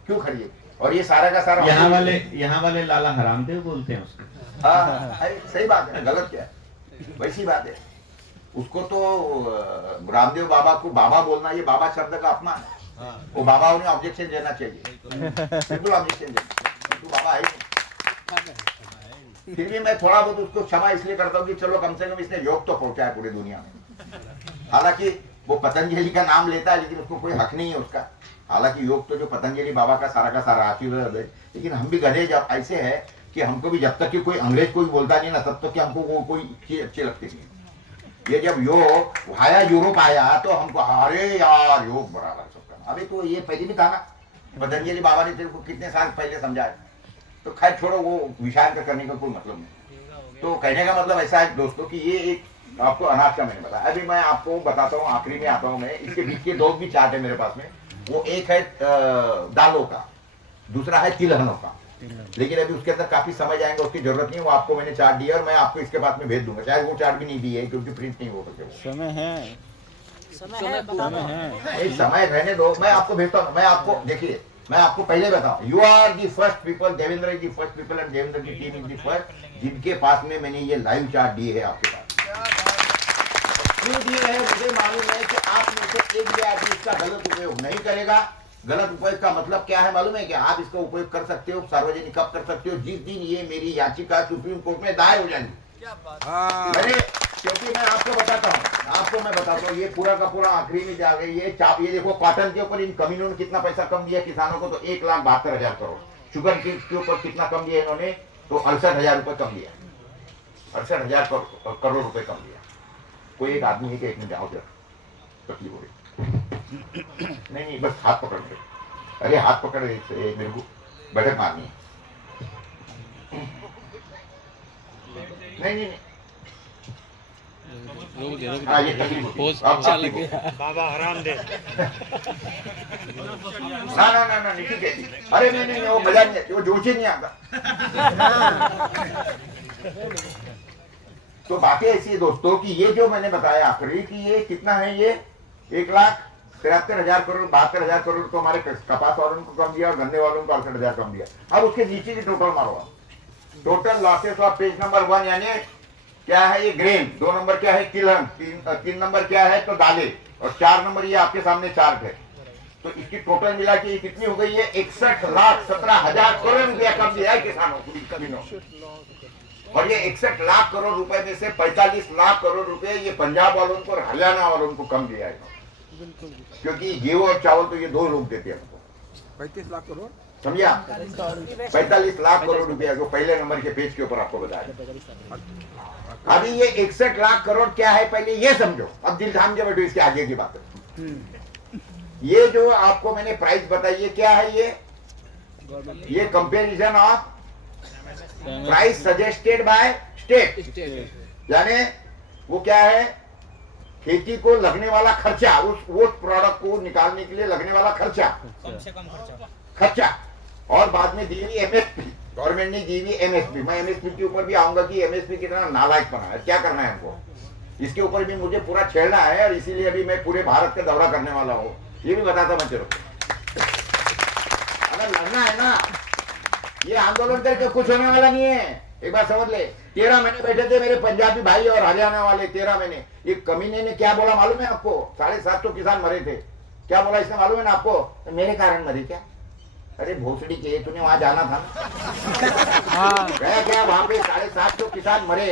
क्यों खरीदे? और ये सारा का सारा यहाँ वाले लाला हरामदेव बोलते हैं उसको। हाँ सही बात है, गलत क्या है? वैसी बात है। उसको तो रामदेव बाबा को बाबा बोलना, ये बाबा शब्द का अपमान है। वो बाबा उन्हें ऑब्जेक्शन देना चाहिए, बिल्कुल ऑब्जेक्शन देना। तो बाबा है फिर भी मैं थोड़ा बहुत उसको क्षमा इसलिए करता हूँ कि चलो कम से कम इसने योग तो पहुंचा है पूरी दुनिया में। हालांकि वो पतंजलि का नाम लेता है लेकिन उसको कोई हक नहीं है उसका। हालांकि योग तो जो पतंजलि बाबा का सारा आशीर्वाद है, लेकिन हम भी गधे जब ऐसे है कि हमको भी जब तक कि कोई अंग्रेज कोई बोलता नहीं ना तब तक कि हमको वो कोई चीज अच्छी लगती नहीं। ये जब योग आया यूरोप आया तो हमको अरे यार योग बराबर सबका। अभी तो ये पहले भी था ना, पतंजलि बाबा ने तेरे को कितने साल पहले समझाया। तो खैर छोड़ो, वो विचार करने का कोई मतलब नहीं। तो कहने का मतलब ऐसा है दोस्तों कि ये एक आपको अनाज का मैंने बताया। अभी मैं आपको बताता हूँ, आखिरी में आता हूँ मैं। इसके बीच के दो भी चार्ट है मेरे पास में। वो एक है दालों का, दूसरा है तिलहनों का। लेकिन अभी उसके अंदर काफी समय जाएंगे, उसकी जरूरत नहीं है। वो आपको मैंने चार्ट दिया और मैं आपको इसके बाद में भेज दूंगा। चाहे वो चार्ट भी नहीं दिए क्योंकि प्रिंट नहीं हो सके। समय है, एक समय रहने दो, मैं आपको भेजता हूँ। मैं आपको देखिए, मैं आपको पहले बताऊं, you are the first people, Devendra is the first people and Devendra की टीम इज दी फर्स्ट जिनके पास में मैंने ये लाइव चार्ट दिए है आपके पास। क्यों दिए हैं? मुझे मालूम है कि आप में से एक भी आदमी इसका गलत उपयोग नहीं करेगा। गलत उपयोग का मतलब क्या है मालूम है? कि आप इसका उपयोग कर सकते हो, सार्वजनिक कब कर सकते हो? जिस दिन ये मेरी याचिका सुप्रीम कोर्ट में दायर हो जाएगी। मैंने, क्योंकि मैं आपको बताता हूँ ये पूरा का पूरा आखिरी में जा गई है। ये देखो कॉटन के ऊपर इन कमीनों ने कितना पैसा कम दिया किसानों को, तो 1,72,000 करोड़। शुगर के ऊपर कितना कम दिया इन्होंने, तो 68,000 रुपए कम दिया। 68,000 करोड़ रुपए कम दिया। कोई एक आदमी है कि एक में जाओ जरा तकलीफ हो गई। नहीं बस हाथ पकड़ रहे, अरे हाथ पकड़ रहे मेरे को बैठक मारनी है। नहीं हाँ ये तकलीफ बाबा हराम दे। ना नहीं ठीक है। अरे नहीं वो मजा नहीं, वो जोश ही नहीं आता। तो बातें ऐसी है दोस्तों कि ये जो मैंने बताया आखिरी कि ये कितना है, ये 1,73,000 करोड़, 72,000 करोड़ तो हमारे कपास वालों को कम दिया और गन्ने वालों को 68,000 कम दिया। अब उसके नीचे की टोटल मारो, total losses of page number 1 यानी क्या है ये ग्रेन, 2 नंबर क्या है तिलहन, 3 नंबर क्या है तो दालें, और 4 नंबर ये आपके सामने चार्ट है। तो इसकी टोटल मिला के कितनी हो गई है? 61,17,000 करोड़ रुपया कम दिया है किसानों को। और ये 61 लाख करोड़ रुपए में से 45 लाख करोड़ रुपए ये पंजाब वालों को और हरियाणा वालों को कम दिया है, क्योंकि गेहूं और चावल तो ये दो लोग देते हैं हमको। 35 लाख करोड़ समझिया? 45 लाख करोड़ रुपए को पहले नंबर के पेज के ऊपर आपको बताया। अभी ये 61 लाख करोड़ क्या है पहले ये समझो, अब दिल थाम के बैठो, इसके आगे की बात है। ये जो आपको मैंने प्राइस बताई ये क्या है? ये comparison of price suggested by state, यानी वो क्या है, खेती को लगने वाला खर्चा, उस प्रोडक्ट को निकालने के लिए लगने वाला खर्चा, कम से कम खर्चा, और बाद में दी हुई एमएसपी, गवर्नमेंट ने दी हुई एमएसपी। मैं एमएसपी के ऊपर भी आऊंगा कि एमएसपी कितना नालायक बना है, क्या करना है हमको, इसके ऊपर भी मुझे पूरा छेड़ना है, और इसीलिए अभी मैं पूरे भारत का दौरा करने वाला हूँ, ये भी बताता मैं चलो। अगर लड़ना है ना, ये आंदोलन करके कुछ होने वाला नहीं है, एक बार समझ ले। 13 महीने बैठे थे मेरे पंजाबी भाई और हरियाणा वाले, 13 महीने। ये कमीने ने क्या बोला मालूम है आपको? 750 किसान मरे थे। क्या बोला इसने मालूम है ना आपको? तो मेरे कारण मरे क्या? अरे भोसड़ी के, तूने वहां जाना था ना? गया क्या वहां पे? 750 किसान मरे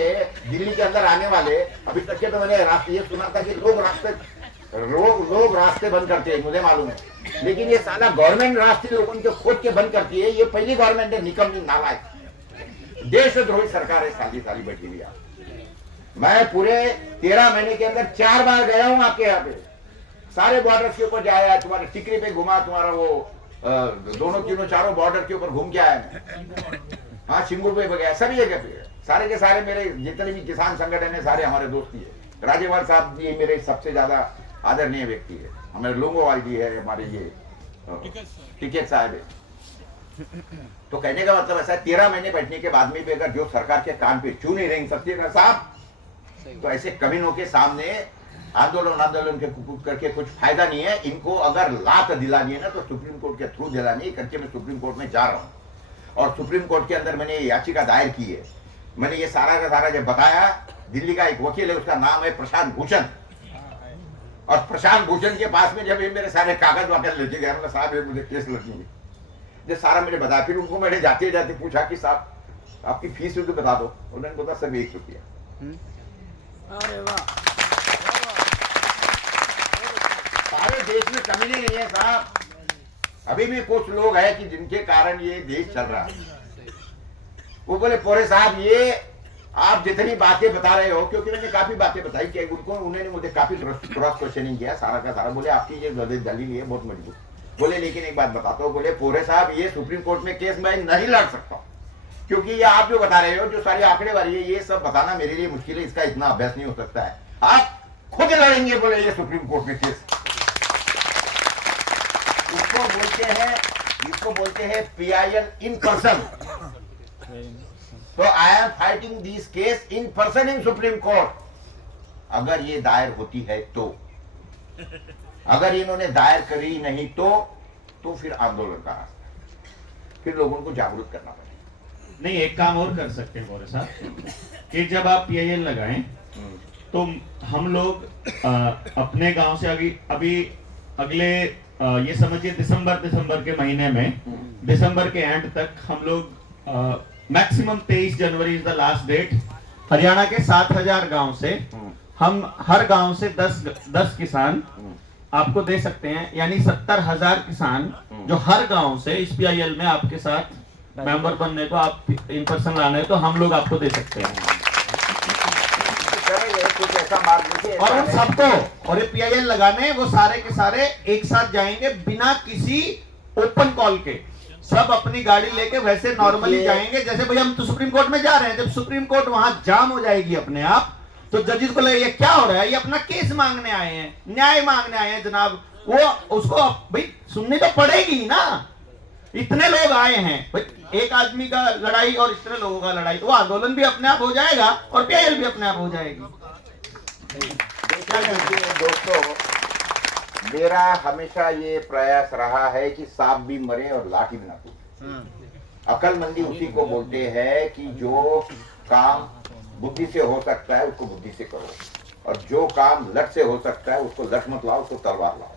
दिल्ली के अंदर आने वाले। अभी तक के तो मैंने रास्ते ये सुना था कि लोग रास्ते बंद करते हैं, मुझे मालूम है, लेकिन ये साला गवर्नमेंट रास्ते लोगों के खोद के बंद करती है। ये पहली गवर्नमेंट है निकम्मी नालायक, देशद्रोही सरकार है, साली बैठी हुई। मैं पूरे 13 महीने के अंदर 4 बार गया हूं आपके यहाँ पे, सारे बॉर्डर के ऊपर जाया, तुम्हारे टिकरी पे घुमा, तुम्हारा वो दोनों तीनों चारों बॉर्डर के ऊपर घूम के आया मैं। हाँ, सिंगुर पे गया, सभी जगह पे। सारे के सारे मेरे जितने भी किसान संगठन है सारे हमारे दोस्त ही है। राजेवाल साहब जी मेरे सबसे ज्यादा आदरणीय व्यक्ति है, हमारे लोंगोवाल जी है, हमारे ये टिकैत साहब है। तो कहने का मतलब ऐसा है, 13 महीने बैठने के बाद में भी अगर जो सरकार के कान पे चू नहीं रही सकती है साहब, तो ऐसे कमीनों के सामने आंदोलन के करके कुछ फायदा नहीं है। इनको अगर लात दिलानी है ना तो सुप्रीम कोर्ट के थ्रू दिलानी है, करके मैं सुप्रीम कोर्ट में जा रहा हूँ, और सुप्रीम कोर्ट के अंदर मैंने ये याचिका दायर की है। मैंने ये सारा का सारा जब बताया, दिल्ली का एक वकील है, उसका नाम है प्रशांत भूषण, और प्रशांत भूषण के पास में जब ये मेरे सारे कागज वागज लेके गया, मतलब साहब ये मुझे केस लगी है, जो सारा मैंने बताया। फिर उनको मैंने जाते जाते पूछा कि साहब आपकी फीस तो बता दो, उन्होंने बोला सर 1 रुपया। अरे वाह, सारे देश में कमी नहीं है साहब, अभी भी कुछ लोग हैं कि जिनके कारण ये देश चल रहा है। वो बोले पोरे साहब ये आप जितनी बातें बता रहे हो, क्योंकि मैंने काफी बातें बताई कि उन्होंने मुझे काफी क्रॉस क्वेश्चनिंग किया, सारा का सारा। बोले आपकी ये दलील है बहुत मजबूत। बोले लेकिन एक बात बताता हूँ, बोले पोरे साहब ये सुप्रीम कोर्ट में केस मैं नहीं लड़ सकता, क्योंकि ये आप जो बता रहे हो, जो सारी आंकड़ेबारी है, ये सब बताना मेरे लिए मुश्किल है, इसका इतना अभ्यास नहीं हो सकता है। आप खुद लड़ेंगे बोले ये सुप्रीम कोर्ट में केस। इसको बोलते हैं PIL इन पर्सन। तो I am fighting this case in person in Supreme Court. अगर ये दायर होती है तो, अगर इन्होंने दायर करी नहीं तो फिर आंदोलन का रास्ता, फिर लोगों को जागरूक करना पड़ेगा। नहीं, एक काम और कर सकते हैं मोरे साहब, कि जब आप PIL लगाएं तो हम लोग अपने गांव से अभी अगले ये समझिए दिसंबर के महीने में, दिसंबर के एंड तक हम लोग maximum 23 January is the last date, Haryana के 7000 गांव से हम हर गांव से 10 किसान आपको दे सकते हैं, यानी 70,000 किसान जो हर गांव से इस PIL में आपके साथ मेंबर बनने को, आप इन पर्सन लाने तो हम लोग आपको दे सकते हैं। कुछ ऐसा मार्ग और उन सबको, और ये PIL लगाने वो सारे के सारे एक साथ जाएंगे बिना किसी ओपन कॉल के, सब अपनी गाड़ी लेके वैसे नॉर्मली जाएंगे। जैसे भाई हम तो सुप्रीम कोर्ट में जा रहे हैं, जब सुप्रीम कोर्ट वहां जाम हो जाएगी अपने आप, तो जजेस को लगे ये क्या हो रहा है, ये अपना केस मांगने आए हैं, न्याय मांगने आए हैं जनाब, वो उसको भाई सुननी तो पड़ेगी ना। इतने लोग आए हैं भाई, एक आदमी का लड़ाई और इतने लोगों का लड़ाई, तो वो आंदोलन भी अपने आप हो जाएगा और PIL भी अपने आप हो जाएगी। दोस्तों, मेरा हमेशा ये प्रयास रहा है कि सांप भी मरे और लाठी भी ना टूटे। अकलमंदी उसी को बोलते हैं कि जो काम बुद्धि से हो सकता है उसको बुद्धि से करो, और जो काम लट से हो सकता है उसको लट मत लाओ, उसको तलवार लाओ।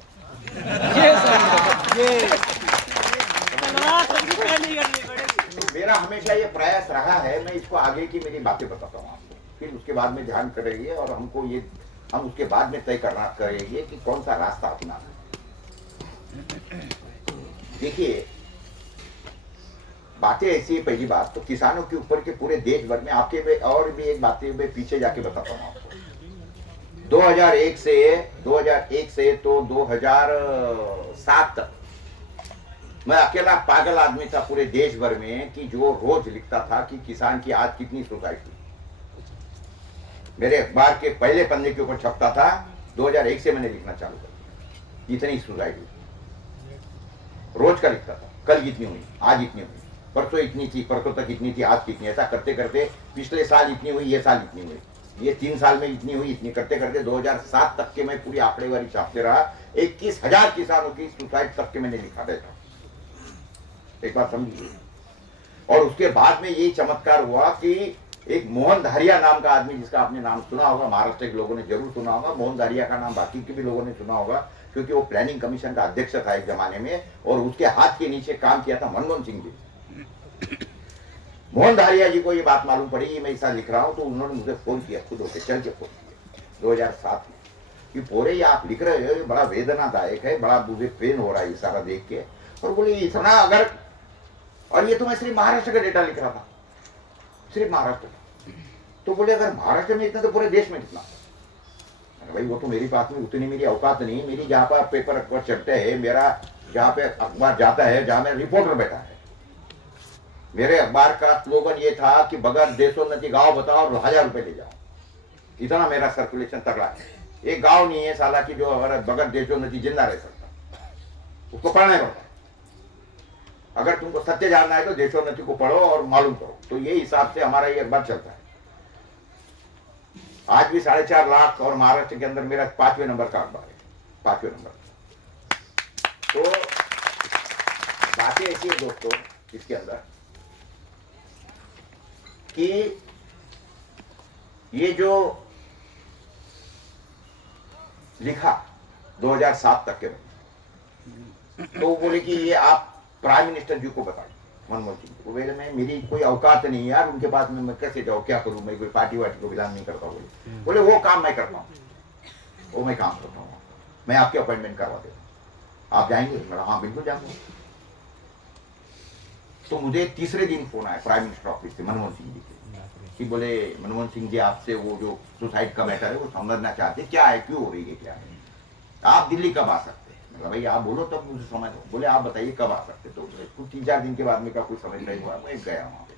मेरा हमेशा ये प्रयास रहा है, मैं इसको आगे की मेरी बातें बताता हूँ आपको, फिर उसके बाद में ध्यान करेंगे और हमको ये हम उसके बाद में तय करना करेंगे कि कौन सा रास्ता अपनाना। देखिए बातें ऐसी है, पहली बात तो किसानों के ऊपर के पूरे देश भर में आपके में और भी एक बातें मैं पीछे जाके बताता हूँ आपको। 2001 से तो 2007 तक मैं अकेला पागल आदमी था पूरे देश भर में कि जो रोज लिखता था कि किसान की आज कितनी सुसाइड हुई। मेरे अखबार के पहले पन्ने के ऊपर छपता था। 2001 से मैंने लिखना चालू कर दिया, इतनी सुसाइड हुई रोज का लिखता था। कल इतनी हुई, आज इतनी हुई, परसों इतनी थी, परसों तक इतनी थी, आज कितनी। ऐसा करते करते पिछले साल इतनी हुई, ये साल इतनी हुई, ये 3 साल में इतनी हुई, इतनी करते करते 2007 तक के मैं पूरी आंकड़ेवारी छापते रहा। 21,000 किसानों की सुसाइड तक के मैंने लिखा था। एक बात समझिए। और उसके बाद में ये चमत्कार हुआ कि एक मोहन धारिया नाम का आदमी, जिसका आपने नाम सुना होगा, महाराष्ट्र के लोगों ने जरूर सुना होगा, मोहन धारिया का नाम बाकी के भी लोगों ने सुना होगा क्योंकि वो प्लानिंग कमीशन का अध्यक्ष था एक जमाने में, और उसके हाथ के नीचे काम किया था मनमोहन सिंह जी। मोहन धारिया जी को ये बात मालूम पड़ी, मैं ऐसा लिख रहा हूं, तो उन्होंने मुझे फोन किया, खुद होकर चल के फोन किया 2007 में कि पोरे ये आप लिख रहे हो, ये बड़ा वेदनादायक है, बड़ा मुझे पेन हो रहा है ये सारा देख के। और बोले इतना अगर, और ये तो मैं सिर्फ महाराष्ट्र का डेटा लिख रहा था, सिर्फ महाराष्ट्र का। तो बोले अगर महाराष्ट्र में इतना तो पूरे देश में कितना। भाई वो तो मेरी बात में उतनी मेरी औकात नहीं, मेरी जहाँ पर पेपर अखबार चलते हैं, मेरा जहाँ पे अखबार जाता है, जहाँ मेरा रिपोर्टर बैठा है, मेरे अखबार का स्लोगन ये था कि बगैर देशोन्नति गांव बताओ और 1000 रुपए ले जाओ। इतना मेरा सर्कुलेशन तगड़ा है। एक गांव नहीं है साला की जो अगर बगैर देशोन्नति जिंदा रह सकता, उसको पढ़ना पड़ता है। अगर तुमको सत्य जानना है तो देशोन्नति को पढ़ो और मालूम करो। तो ये हिसाब से हमारा ये अखबार चलता है। आज भी 4.5 लाख और महाराष्ट्र के अंदर मेरा 5वें नंबर का अखबार है, 5वें नंबर। तो बातें ऐसी है दोस्तों इसके अंदर कि ये जो लिखा 2007 तक के में, तो बोले कि ये आप प्राइम मिनिस्टर जी को बताइए, मनमोहन सिंह को। बोले मैं मेरी कोई औकात नहीं यार उनके पास में, मैं कैसे जाऊँ, क्या करूँ, मैं कोई पार्टी वार्टी को बिलोंग नहीं करता। बोले वो काम मैं करता हूँ, वो मैं काम करता हूँ, मैं आपके अपॉइंटमेंट करवा देता हूँ, आप जाएंगे? मैं हाँ बिल्कुल जाऊंगा। तो मुझे तीसरे दिन फोन आया प्राइम मिनिस्टर ऑफिस से मनमोहन सिंह जी के, कि बोले मनमोहन सिंह जी आपसे वो जो सुसाइड का मैटर है वो समझना चाहते हैं, क्या है, क्यों हो रही है, क्या है, आप दिल्ली कब आ सकते हैं? मतलब भाई आप बोलो तब मुझे समझ दो। बोले आप बताइए कब आ सकते। तो कुछ 3-4 दिन के बाद में का कोई समझ नहीं हुआ, मैं गया वहाँ पे।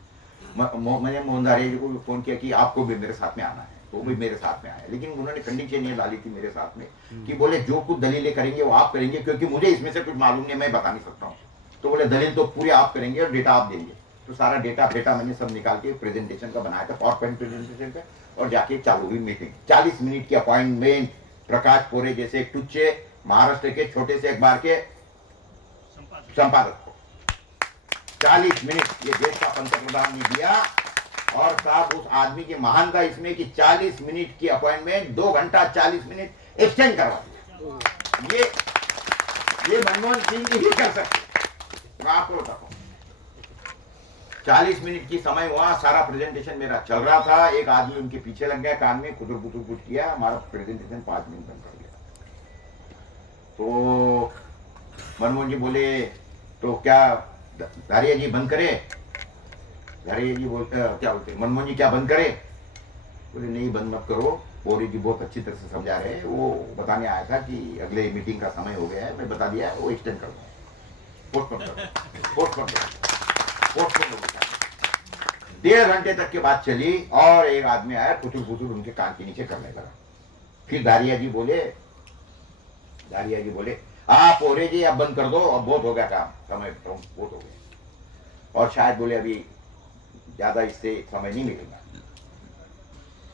मैंने मोहन धारिया जी को भी फोन किया कि आपको भी मेरे साथ में आना है, तो भी मेरे साथ में आया। लेकिन उन्होंने कंडीशन ये डाली थी मेरे साथ में कि बोले जो कुछ दलीलें करेंगे वो आप करेंगे, क्योंकि मुझे इसमें से कुछ मालूम नहीं, मैं बता नहीं सकता हूँ। तो बोले दलील तो पूरे आप करेंगे और डेटा आप देंगे। तो सारा डेटा मैंने सब निकाल के प्रेजेंटेशन का बनाया था, पावरपॉइंट प्रेजेंटेशन पे, और जाके चालू हुई मीटिंग। 40 मिनट की अपॉइंटमेंट प्रकाश पोरे जैसे एक टुच्चे महाराष्ट्र के छोटे से अखबार के संपादक को 40 मिनट ये देश का पंतप्रधान ने दिया। और साहब उस आदमी की महानता इसमें कि 40 मिनट की अपॉइंटमेंट 2 घंटा 40 मिनट एक्सटेंड करवा दिया। ये मनमोहन सिंह जी ही कर सकते। मैं आपको बताता हूँ 40 मिनट की समय हुआ, सारा प्रेजेंटेशन मेरा चल रहा था, एक आदमी उनके पीछे लग गया, कान में कुछ कुछ किया, हमारा प्रेजेंटेशन 5 मिनट बंद कर गया। तो मनमोहन जी बोले तो क्या धारिया जी बंद करे? धारिया जी बोलते क्या बोलते, मनमोहन जी क्या बंद करे? बोले नहीं बंद मत करो, पोरे जी बहुत अच्छी तरह से समझा रहे हैं, वो बताने आया था कि अगले मीटिंग का समय हो गया है, मैं बता दिया वो एक्सटेंड कर दूँ, पोस्टपोन कर, 1.5 घंटे तक की बात चली और एक आदमी आया पुतुल उनके कान के नीचे करने लगा। फिर धारिया जी बोले आप पोरे जी अब बंद कर दो, अब बहुत हो गया काम, समय बहुत हो गया, और शायद बोले अभी ज्यादा इससे समय नहीं मिलेगा।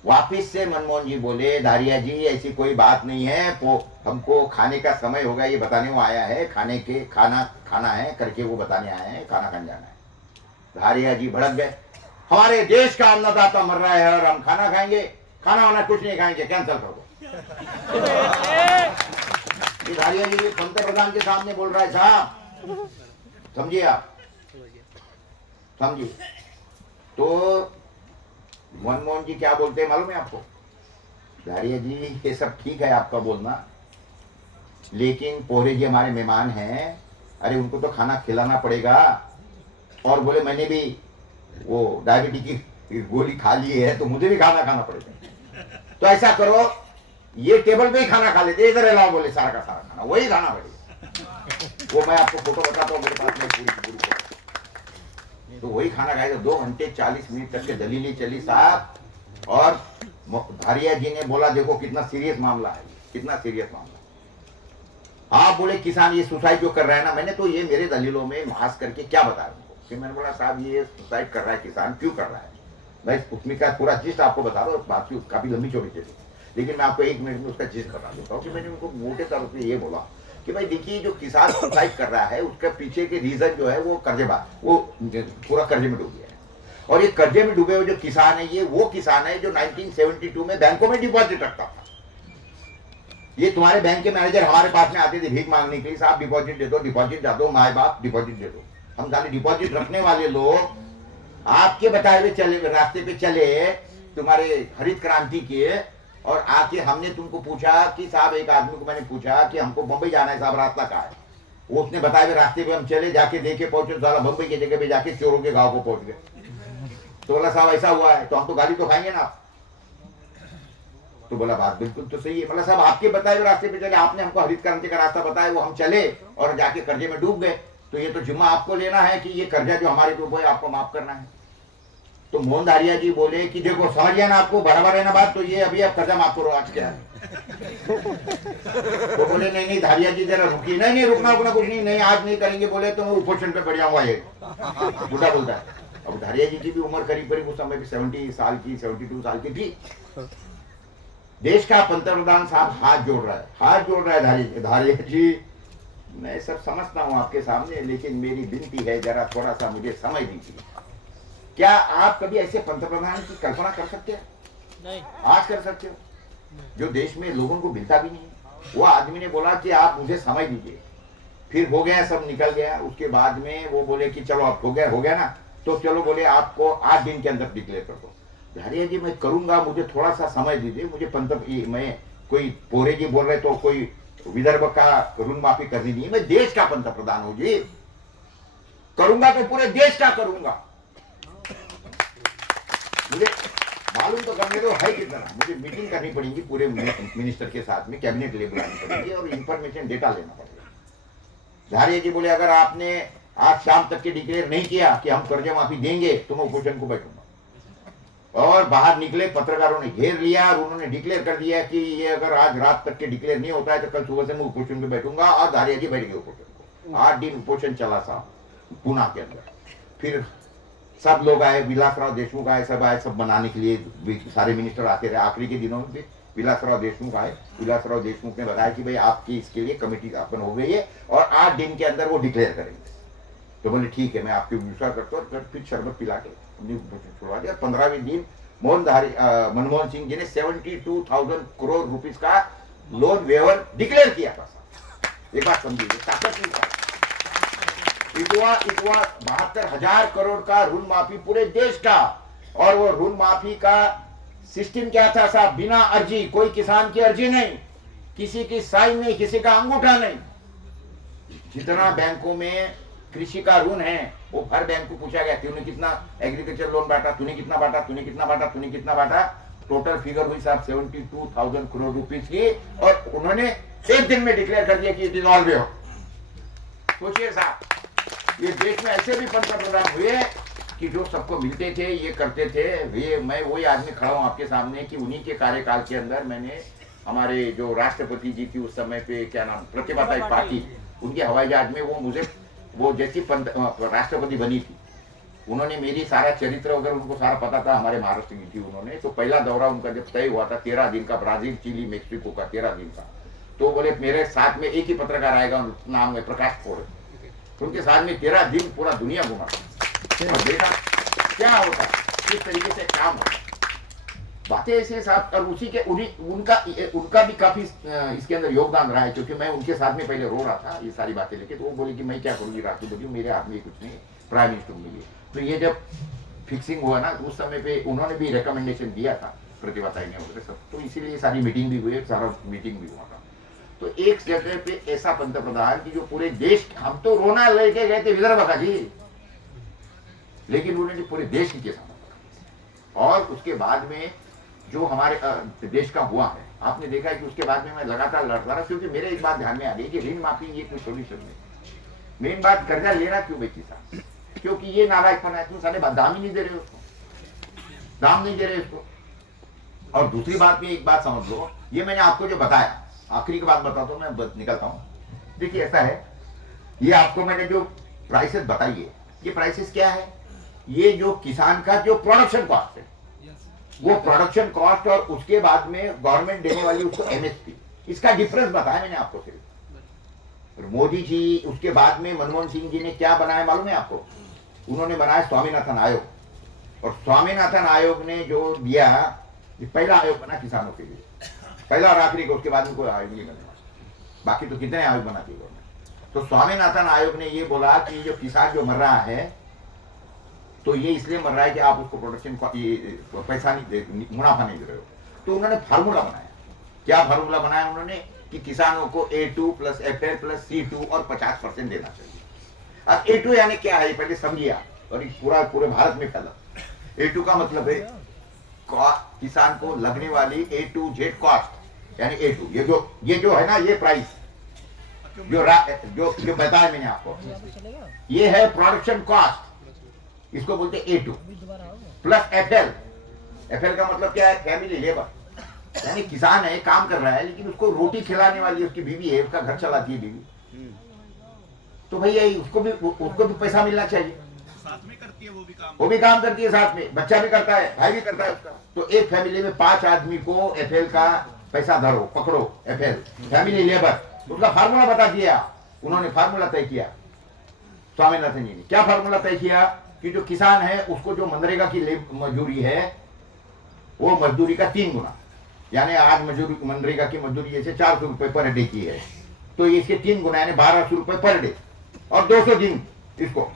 वापिस से मनमोहन जी बोले धारिया जी ऐसी कोई बात नहीं है, हमको खाने का समय हो गया, ये बताने वो आया है, खाना है करके वो बताने आए हैं, खाना खाने जाना है। धारिया जी भड़क गए, हमारे देश का अन्नदाता मर रहा है और हम खाना खाएंगे? खाना वाना कुछ नहीं खाएंगे, कैंसिल कर दो। ये धारिया जी पंतप्रधान के सामने बोल रहा है साहब, समझिए आप। समझिए। तो मनमोहन जी क्या बोलते हैं मालूम है आपको? धारिया जी ये सब ठीक है आपका बोलना, लेकिन पोरे जी हमारे मेहमान हैं, अरे उनको तो खाना खिलाना पड़ेगा। और बोले मैंने भी वो डायबिटीज की गोली खा ली है तो मुझे भी खाना पड़ेगा। तो ऐसा करो, ये टेबल पे ही खाना खा लेते, इधर अलावा बोले सारा का सारा खाना वही खाना पड़ेगा। वो मैं आपको फोटो बताता हूँ, मेरे पास में पूरी फोटो। तो वही खाना खाए। 2 घंटे 40 मिनट तक के दलीली चली साहब। और धारिया जी ने बोला देखो कितना सीरियस मामला है, कितना सीरियस मामला। आप बोले किसान ये सुसाइड जो कर रहा है ना, मैंने तो ये मेरे दलीलों में मास करके क्या बताया उनको कि मैंने बोला साहब ये सुसाइड कर रहा है किसान, क्यों कर रहा है। मैं उसमें का पूरा जिस्ट आपको बता रहा हूँ, बात काफी लंबी चौड़ी चली, लेकिन मैं आपको 1 मिनट में उसका जिस्ट बता देता हूँ कि मैंने उनको मोटे तौर पर ये बोला कि भाई देखिए जो किसान सुसाइड कर रहा है उसके पीछे के रीजन जो है वो कर्जेबाज, वो पूरा कर्जे में डूब गया है। और ये कर्जे में डूबे हुए जो किसान है, ये वो किसान है जो 1972 में बैंकों में डिपॉजिट रखता था। ये तुम्हारे बैंक के मैनेजर हमारे पास में आते थे भीख मांगने के लिए, साहब डिपॉजिट दे दो, डिपॉजिट दे दो, माए बाप डिपॉजिट दे दो। हम सारे डिपॉजिट रखने वाले लोग आपके बताए हुए चले रास्ते पे चले तुम्हारे हरित क्रांति के, और आके हमने तुमको पूछा कि साहब, एक आदमी को मैंने पूछा कि हमको बंबई जाना है साहब, रास्ता कहाँ है। वो उसने बताए हुए रास्ते पे हम चले, जाके देखे पहुंचे, साला बंबई की जगह पे जाके चोरों के गांव को पहुंच गए। तो बोला साहब ऐसा हुआ है तो हम तो गाली तो खाएंगे ना। तो बोला बात बिल्कुल तो सही है। बोला साहब आपके बताए हुए रास्ते पे चले, आपने हमको हरित क्रांति का रास्ता बताया, वो हम चले और जाके कर्जे में डूब गए, तो ये तो जिम्मा आपको लेना है कि ये कर्जा जो हमारे ऊपर है आपको माफ करना है। तो मोहन धारिया जी बोले कि देखो समझ गया ना, आपको बराबर है ना बात, तो ये अभी आप कर्जा माफ करो आज क्या है। तो बोले नहीं धारिया जी जरा रुकिए, नहीं रुकना कुछ नहीं, आज नहीं करेंगे। बोले तो मैं उपोषण पे बढ़ जाऊंगा, ये बुढ़ा बोलता है। अब धारिया जी की भी उम्र करीब उस समय भी 70 साल की, 72 साल की थी। देश का पंतप्रधान साहब हाथ जोड़ रहा है धारिया जी। मैं सब समझता हूँ आपके सामने, लेकिन मेरी विनती है जरा थोड़ा सा मुझे समझ दीजिए। क्या आप कभी ऐसे पंतप्रधान की कल्पना कर सकते हैं? नहीं। आज कर सकते हो? जो देश में लोगों को मिलता भी नहीं। वो आदमी ने बोला कि आप मुझे समझ दीजिए, फिर हो गया, सब निकल गया। उसके बाद में वो बोले कि चलो अब हो गया ना, तो चलो बोले आपको 8 दिन के अंदर डिक्लेयर कर दो। धारिया जी मैं करूंगा, मुझे थोड़ा सा समय दीजिए, मुझे मैं कोई पोरे जी बोल रहे तो कोई विदर्भ का ऋण माफी करनी नहीं, मैं देश का पंतप्रधान हूं जी, करूंगा तो पूरे देश का करूंगा। मुझे मालूम तो करने दो है कितना, मुझे मीटिंग करनी पड़ेगी पूरे मिनिस्टर के साथ में, कैबिनेट ले बुलानी पड़ेगी और इंफॉर्मेशन डेटा लेना पड़ेगा। धारिया जी बोले अगर आपने आज शाम तक के डिक्लेयर नहीं किया कि हम कर्जे माफी देंगे तो मैं उपोषण को बैठूंगा। और बाहर निकले, पत्रकारों ने घेर लिया और उन्होंने डिक्लेयर कर दिया कि ये अगर आज रात तक के डिक्लेयर नहीं होता है तो कल सुबह से मैं उपोषण पे बैठूंगा। और धारिया जी बैठ गए उपोषण को। 8 दिन उपोषण चला साहब पूना के अंदर। फिर सब लोग आए, विलासराव देशमुख आए, सब बनाने के लिए सारे मिनिस्टर आते रहे। आखिरी के दिनों में विलासराव देशमुख आए। विलासराव देशमुख ने बताया कि भाई आपकी इसके लिए कमेटी स्थापन हो गई है और 8 दिन के अंदर वो डिक्लेयर करेंगे। तो बोले ठीक है, मैं आपके विश्वास करता हूँ। फिर शरबत पिला के छुड़वा दिया। 15वें दिन मनमोहन सिंह जी ने 72,000 करोड़ रुपीस का लोन वेवर डिक्लेयर किया था। एक बात समझिए, ताकत नहीं था। इतवा 72,000 करोड़ का ऋण माफी पूरे देश का। और वो ऋण माफी का सिस्टम क्या था साहब? बिना अर्जी, कोई किसान की अर्जी नहीं, किसी की साइन नहीं, किसी का अंगूठा नहीं। जितना बैंकों में कृषि का ऋण है वो हर बैंक को पूछा गया तूने कितना एग्रीकल्चर लोन बांटा, तूने कितना बांटा, तूने कितना बांटा, तूने कितना बांटा। टोटल फिगर हुई साहब 72,000 करोड़ रुपीस की। और उन्होंने 1 दिन में डिक्लेयर कर दिया कि इट इज ऑल वे। सोचिए साहब, ये देश में ऐसे भी पंतप्रधान हुए कि जो सबको मिलते थे, ये करते थे। ये मैं वही आदमी खड़ा हूँ आपके सामने कि उन्हीं के कार्यकाल के अंदर मैंने हमारे जो राष्ट्रपति जी की उस समय पे क्या नाम, प्रतिभा पाटिल, उनके हवाई जहाज में वो जैसी राष्ट्रपति बनी थी, उन्होंने मेरी सारा चरित्र वगैरह उनको सारा पता था। हमारे महाराष्ट्र की थी उन्होंने। तो पहला दौरा उनका जब तय हुआ था 13 दिन का, ब्राजील, चिली, मेक्सिको का 13 दिन का, तो बोले मेरे साथ में एक ही पत्रकार आएगा, नाम है प्रकाश पोरे। उनके साथ में 13 दिन पूरा दुनिया घुमा और देखा क्या होता, किस तरीके से काम होता, बातें ऐसे साथ। और उसी के उनका भी काफी इसके अंदर योगदान रहा है, क्योंकि मैं उनके साथ में पहले रो रहा था ये सारी बातें लेके। तो वो बोले कि मैं क्या करूंगी राष्ट्रपति, मेरे हाथ में कुछ नहीं, प्राइम मिनिस्टर मिलिए। तो ये जब फिक्सिंग हुआ ना उस समय पे उन्होंने भी रिकमेंडेशन दिया था प्रतिभा ताई ने वगैरह सब, तो इसीलिए सारी मीटिंग भी हुई, सारा मीटिंग भी हुआ था। तो एक जगह पे ऐसा पंतप्रधान की जो पूरे देश, हम तो रोना लेके गए थे विदर्भ का जी, लेकिन उन्होंने पूरे देश की किसान और उसके बाद में जो हमारे देश का हुआ है, आपने देखा है कि उसके बाद में मैं लगातार लड़ता रहा, क्योंकि मेरे एक बात ध्यान में आ रही है कि ऋण माफी ये कोई सोल्यूशन नहीं। मेन बात कर्जा लेना क्यों भाई किसान, क्योंकि ये नालायकपना है, तुम सारे दाम ही नहीं दे रहे उसको, दाम नहीं दे रहे उसको। और दूसरी बात में एक बात समझ लो, ये मैंने आपको जो बताया, आखिरी की बात बताता हूँ, मैं निकलता हूँ। देखिए ऐसा है, ये आपको मैंने जो प्राइसेस बताई है, ये प्राइसेस क्या है, ये जो किसान का जो प्रोडक्शन कॉस्ट है, वो प्रोडक्शन कॉस्ट और उसके बाद में गवर्नमेंट देने वाली उसको एमएसपी, इसका डिफरेंस बताया मैंने आपको सिर्फ। मोदी जी उसके बाद में मनमोहन सिंह जी ने क्या बनाया मालूम है आपको, उन्होंने बनाया स्वामीनाथन आयोग, और स्वामीनाथन आयोग ने जो दिया, ये पहला आयोग बना किसानों के लिए, पहला और आखिरी को, उसके बाद में कोई आयोग नहीं बनने वाला, बाकी तो कितने आयोग बनाती है गवर्नमेंट। तो स्वामीनाथन आयोग ने ये बोला कि जो किसान जो मर रहा है, तो ये इसलिए मर रहा है कि आप उसको प्रोडक्शन पैसा नहीं दे, मुनाफा नहीं दे रहे हो। तो उन्होंने फार्मूला बनाया, क्या फार्मूला बनाया उन्होंने कि किसानों को A2 plus FL plus C2 और 50% देना चाहिए। अब A2 यानी क्या है पहले समझिए आप, और पूरे भारत में फैला। A2 का मतलब है किसान को लगने वाली A to Z कॉस्ट, यानी A2, ये जो है ना, ये प्राइस जो बताया मैंने आपको, ये है प्रोडक्शन कॉस्ट, इसको बोलते हैं A2 प्लस FL का मतलब क्या है, फैमिली लेबर, यानी किसान है, काम कर रहा है, लेकिन उसको रोटी खिलाने वाली उसकी बीवी है, उसका घर चलाती है बीवी, तो भैया उसको भी पैसा मिलना चाहिए, साथ में करती है वो भी काम करती है, साथ में बच्चा भी करता है, भाई भी करता है उसका। तो एक फैमिली में 5 आदमी को FL का पैसा धरो, पकड़ो FL फैमिली लेबर, उसका फार्मूला बता दिया उन्होंने, फार्मूला तय किया स्वामीनाथन जी ने। क्या फार्मूला तय किया कि जो किसान है उसको जो मनरेगा की मजदूरी है, वो मजदूरी का 3 गुना, यानी आज मजदूरी मनरेगा की मजदूरी जैसे 400 रुपए पर डे की है, तो इसके 3 गुना यानी 1200 रुपए पर डे, और 200 दिन इसको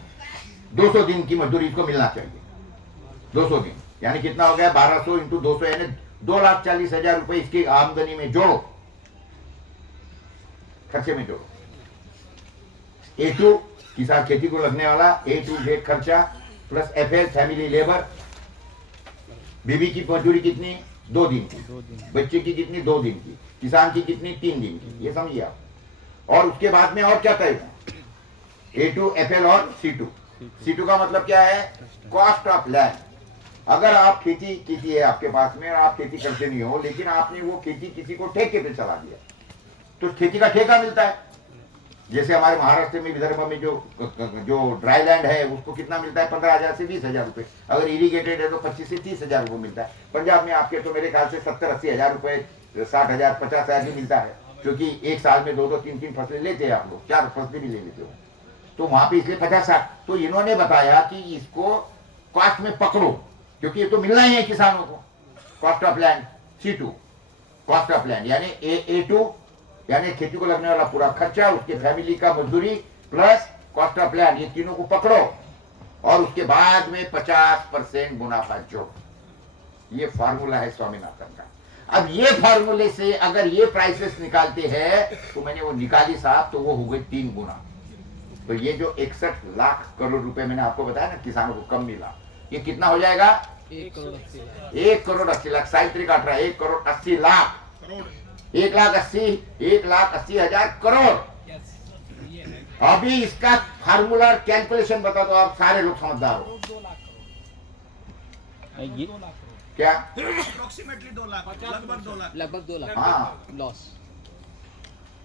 200 दिन की मजदूरी इसको मिलना चाहिए। 200 दिन यानी कितना हो गया, 1200 इंटू 200 यानी 2,40,000 रुपए इसकी आमदनी में जोड़ो, खर्चे में जोड़ो। A2 किसान खेती को लगने वाला A to Z खर्चा प्लस FL फैमिली लेबर, बीवी की मजदूरी कितनी, 2 दिन की, बच्चे की कितनी, 2 दिन की, किसान की कितनी, 3 दिन की, ये समझिए आप। और उसके बाद में और क्या तय, A2 FL और C2 का मतलब क्या है, कॉस्ट ऑफ लैंड। अगर आप खेती की है आपके पास में और आप खेती करते नहीं हो, लेकिन आपने वो खेती किसी को ठेके पे चला दिया, तो खेती का ठेका मिलता है। जैसे हमारे महाराष्ट्र में, विदर्भ में जो ड्राई लैंड है उसको कितना मिलता है, 15,000 से 20,000 रुपए, अगर इरीगेटेड है तो 25 से 30,000 रुपए मिलता है। पंजाब में आपके तो मेरे ख्याल से 70-80 हजार रुपए, 60,000 50,000 भी मिलता है, क्योंकि एक साल में 2-2 3-3 फसलें लेते हैं आप लोग, 4 फसलें भी ले लेते हो, तो वहां पे इसलिए 50-60। तो इन्होंने बताया कि इसको कॉस्ट में पकड़ो, क्योंकि ये तो मिलना ही है किसानों को। Cost of land C2, cost of land यानी A2 यानी खेती को लगने वाला पूरा खर्चा, उसके फैमिली का मजदूरी प्लस कॉस्ट ऑफ लैंड, ये तीनों को पकड़ो और उसके बाद में 50% मुनाफा जोड़ो। ये फार्मूला है स्वामीनाथन का। अब ये फार्मूले से अगर ये प्राइसेस निकालते हैं, तो मैंने वो निकाली साहब, तो वो हो गई 3 गुना। तो ये जो 61 लाख करोड़ रुपए मैंने आपको बताया ना किसानों को कम मिला, ये कितना हो जाएगा, 1 करोड़ 80 लाख। 1 करोड़ 80 लाख, 1 करोड़ 80 लाख, 1,80,000 करोड़। अभी इसका फार्मूला कैलकुलेशन बता दो, आप सारे लोग समझदार हो ये क्या, अप्रोक्सीमेटली 2 लाख, लगभग 2 लाख हाँ लॉस,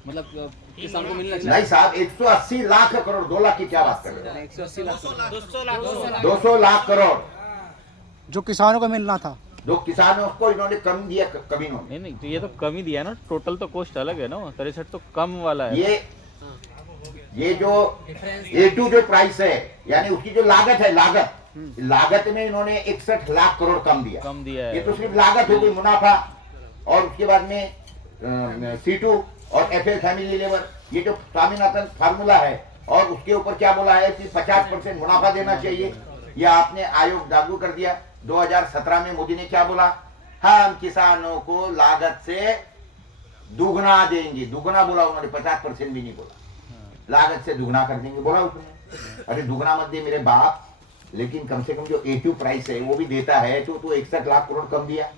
मतलब किसान को मिलना नहीं चाहिए। साहब, 180 लाख करोड़, 2 लाख की क्या बात कर रहे हो, 180 लाख, 200 लाख करोड़ जो किसानों को मिलना था। जो किसानों को इन्होंने कम दिया, कभी इन्होंने नहीं तो ये तो कम ही दिया ना, टोटल तो कॉस्ट अलग है ना, 63 तो कम वाला है। ये जो A2 जो प्राइस है, यानी उसकी जो लागत है, लागत में इन्होंने 61 लाख करोड़ कम दिया है। ये तो सिर्फ लागत हो गई, मुनाफा। और उसके बाद में C2 और FL फैमिली लेबर, ये जो स्वामीनाथन फार्मूला है, और उसके ऊपर क्या बोला है कि 50% मुनाफा देना चाहिए, ये आपने आयोग लागू कर दिया। 2017 में मोदी ने क्या बोला, हम किसानों को लागत से दुगना देंगे। दुगना बोला उन्होंने, 50% भी नहीं बोला, लागत से दुगना कर देंगे बोला उसने। अरे दुगना मत दे मेरे बाप, लेकिन कम से कम जो A2 प्राइस है वो भी देता है। तो 61 लाख करोड़ कम दिया,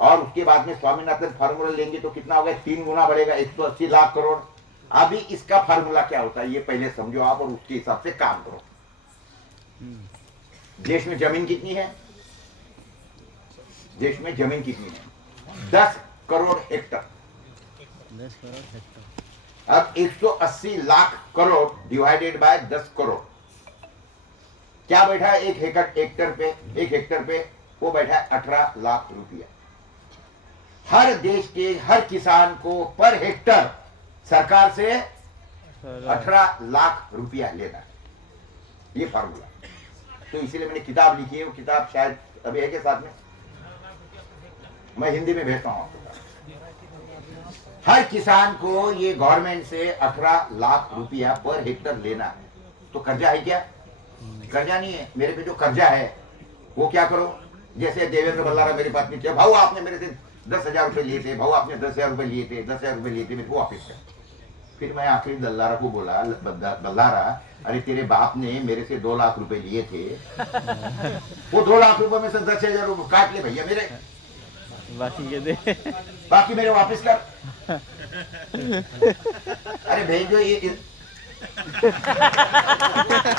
और उसके बाद में स्वामीनाथन फार्मूला लेंगे तो कितना होगा, 3 गुना बढ़ेगा, 180 लाख करोड़। अभी इसका फार्मूला क्या होता है ये पहले समझो आप, और उसके हिसाब से काम करो। देश में जमीन कितनी है, देश में जमीन कितनी है, 10 करोड़ हेक्टर। 10 करोड़ हेक्टर। अब 180 लाख करोड़ डिवाइडेड बाय 10 करोड़, क्या बैठा है एक हेक्टर पे वो बैठा है 18 लाख रुपया। हर देश के हर किसान को पर हेक्टर सरकार से 18 लाख रुपया लेना है, ये फार्मूला। तो इसीलिए मैंने किताब लिखी है, वो किताब शायद अभी है के साथ में, मैं हिंदी में भेजता हूं आपको। हर किसान को ये गवर्नमेंट से 18 लाख रुपया पर हेक्टर लेना है। तो कर्जा है क्या, कर्जा नहीं है। मेरे पे जो कर्जा है वो क्या करो, जैसे देवेंद्र बल्लारा मेरे पास नहीं, भाऊ आपने मेरे से 10,000 रुपए लिए थे, भाऊ आपने 10,000 रुपए लिए थे, 10,000 रुपए लिए थे, मेरे को वापिस कर। फिर मैं आखिरी बल्लारा को बोला, बल्लारा अरे तेरे बाप ने मेरे से 2 लाख रुपए लिए थे, वो 2 लाख रुपए में से 10,000 रुपए काट ले भैया मेरे, बाकी ये दे, बाकी मेरे वापिस कर। अरे भेजो ये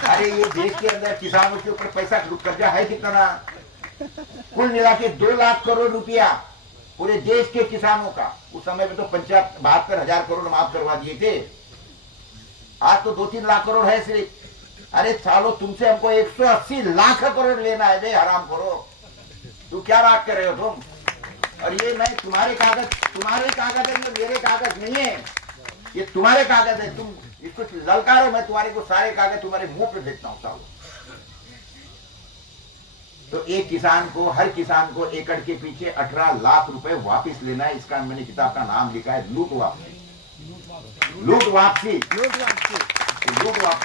अरे ये देश के अंदर किसानों के ऊपर पैसा कर्जा है कितना, कुल मिला के 2 लाख करोड़ रुपया पूरे देश के किसानों का। उस समय में तो 72,000 करोड़ माफ करवा दिए थे, आज तो 2-3 लाख करोड़ है सिर्फ। अरे सालो तुमसे हमको 180 लाख करोड़ लेना है बे हराम करो, तू क्या बात कर रहे हो तुम। और ये मैं तुम्हारे कागज है, ये मेरे कागज नहीं है, ये तुम्हारे कागज है। तुम इसको ललकारो, मैं तुम्हारे को सारे कागज तुम्हारे मुंह पे फेंकता हूं सालो। तो एक किसान को, हर किसान को एकड़ के पीछे 18 लाख रुपए वापस लेना है। इसका मैंने किताब का नाम लिखा है लूट वापसी। लूट वापसी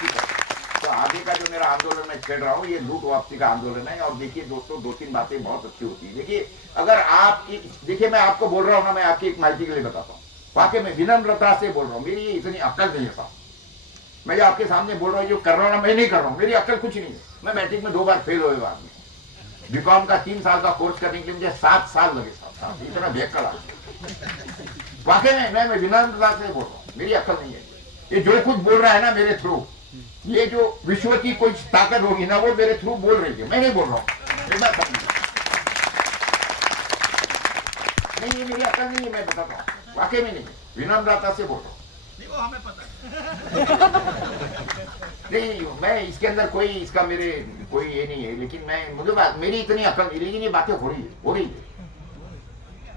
का। तो आगे का जो मेरा आंदोलन मैं छेड़ रहा हूँ, ये लूट वापसी का आंदोलन है। और देखिए दोस्तों, 2-3 बातें बहुत अच्छी होती है। देखिए अगर आप, देखिए मैं आपको बोल रहा हूँ ना, मैं आपकी एक माहिती के लिए बताता हूँ, वाकई में विनम्रता से बोल रहा हूँ, मेरी ये इतनी अक्ल नहीं है साहब। मैं जो आपके सामने बोल रहा हूँ, जो कर रहा हूँ ना, मैं नहीं कर रहा हूँ, मेरी अक्ल कुछ नहीं है। मैं मैट्रिक में 2 बार फेल हुए आदमी, बीकॉम का 3 साल का कोर्स करने के लिए मुझे 7 साल लगे साहब, इतना बेकल आ। वाकई में मैं विनम्रता से बोल रहा हूँ, मेरी अक्ल नहीं है। ये जो कुछ बोल रहा है ना मेरे थ्रू, ये जो विश्व की कोई ताकत होगी ना, वो मेरे थ्रू बोल रही है, मैं नहीं बोल रहा हूँ। नहीं, ये मेरी अक्ल नहीं है, मैं बताता हूँ, वाकई में नहीं, विनम्रता से बोल रहा हूँ। नहीं, वो हमें पता है। नहीं, मैं इसके अंदर कोई इसका मेरे कोई ये नहीं है, लेकिन मैं मुझे मेरी इतनी अकल, लेकिन ये बातें हो रही है।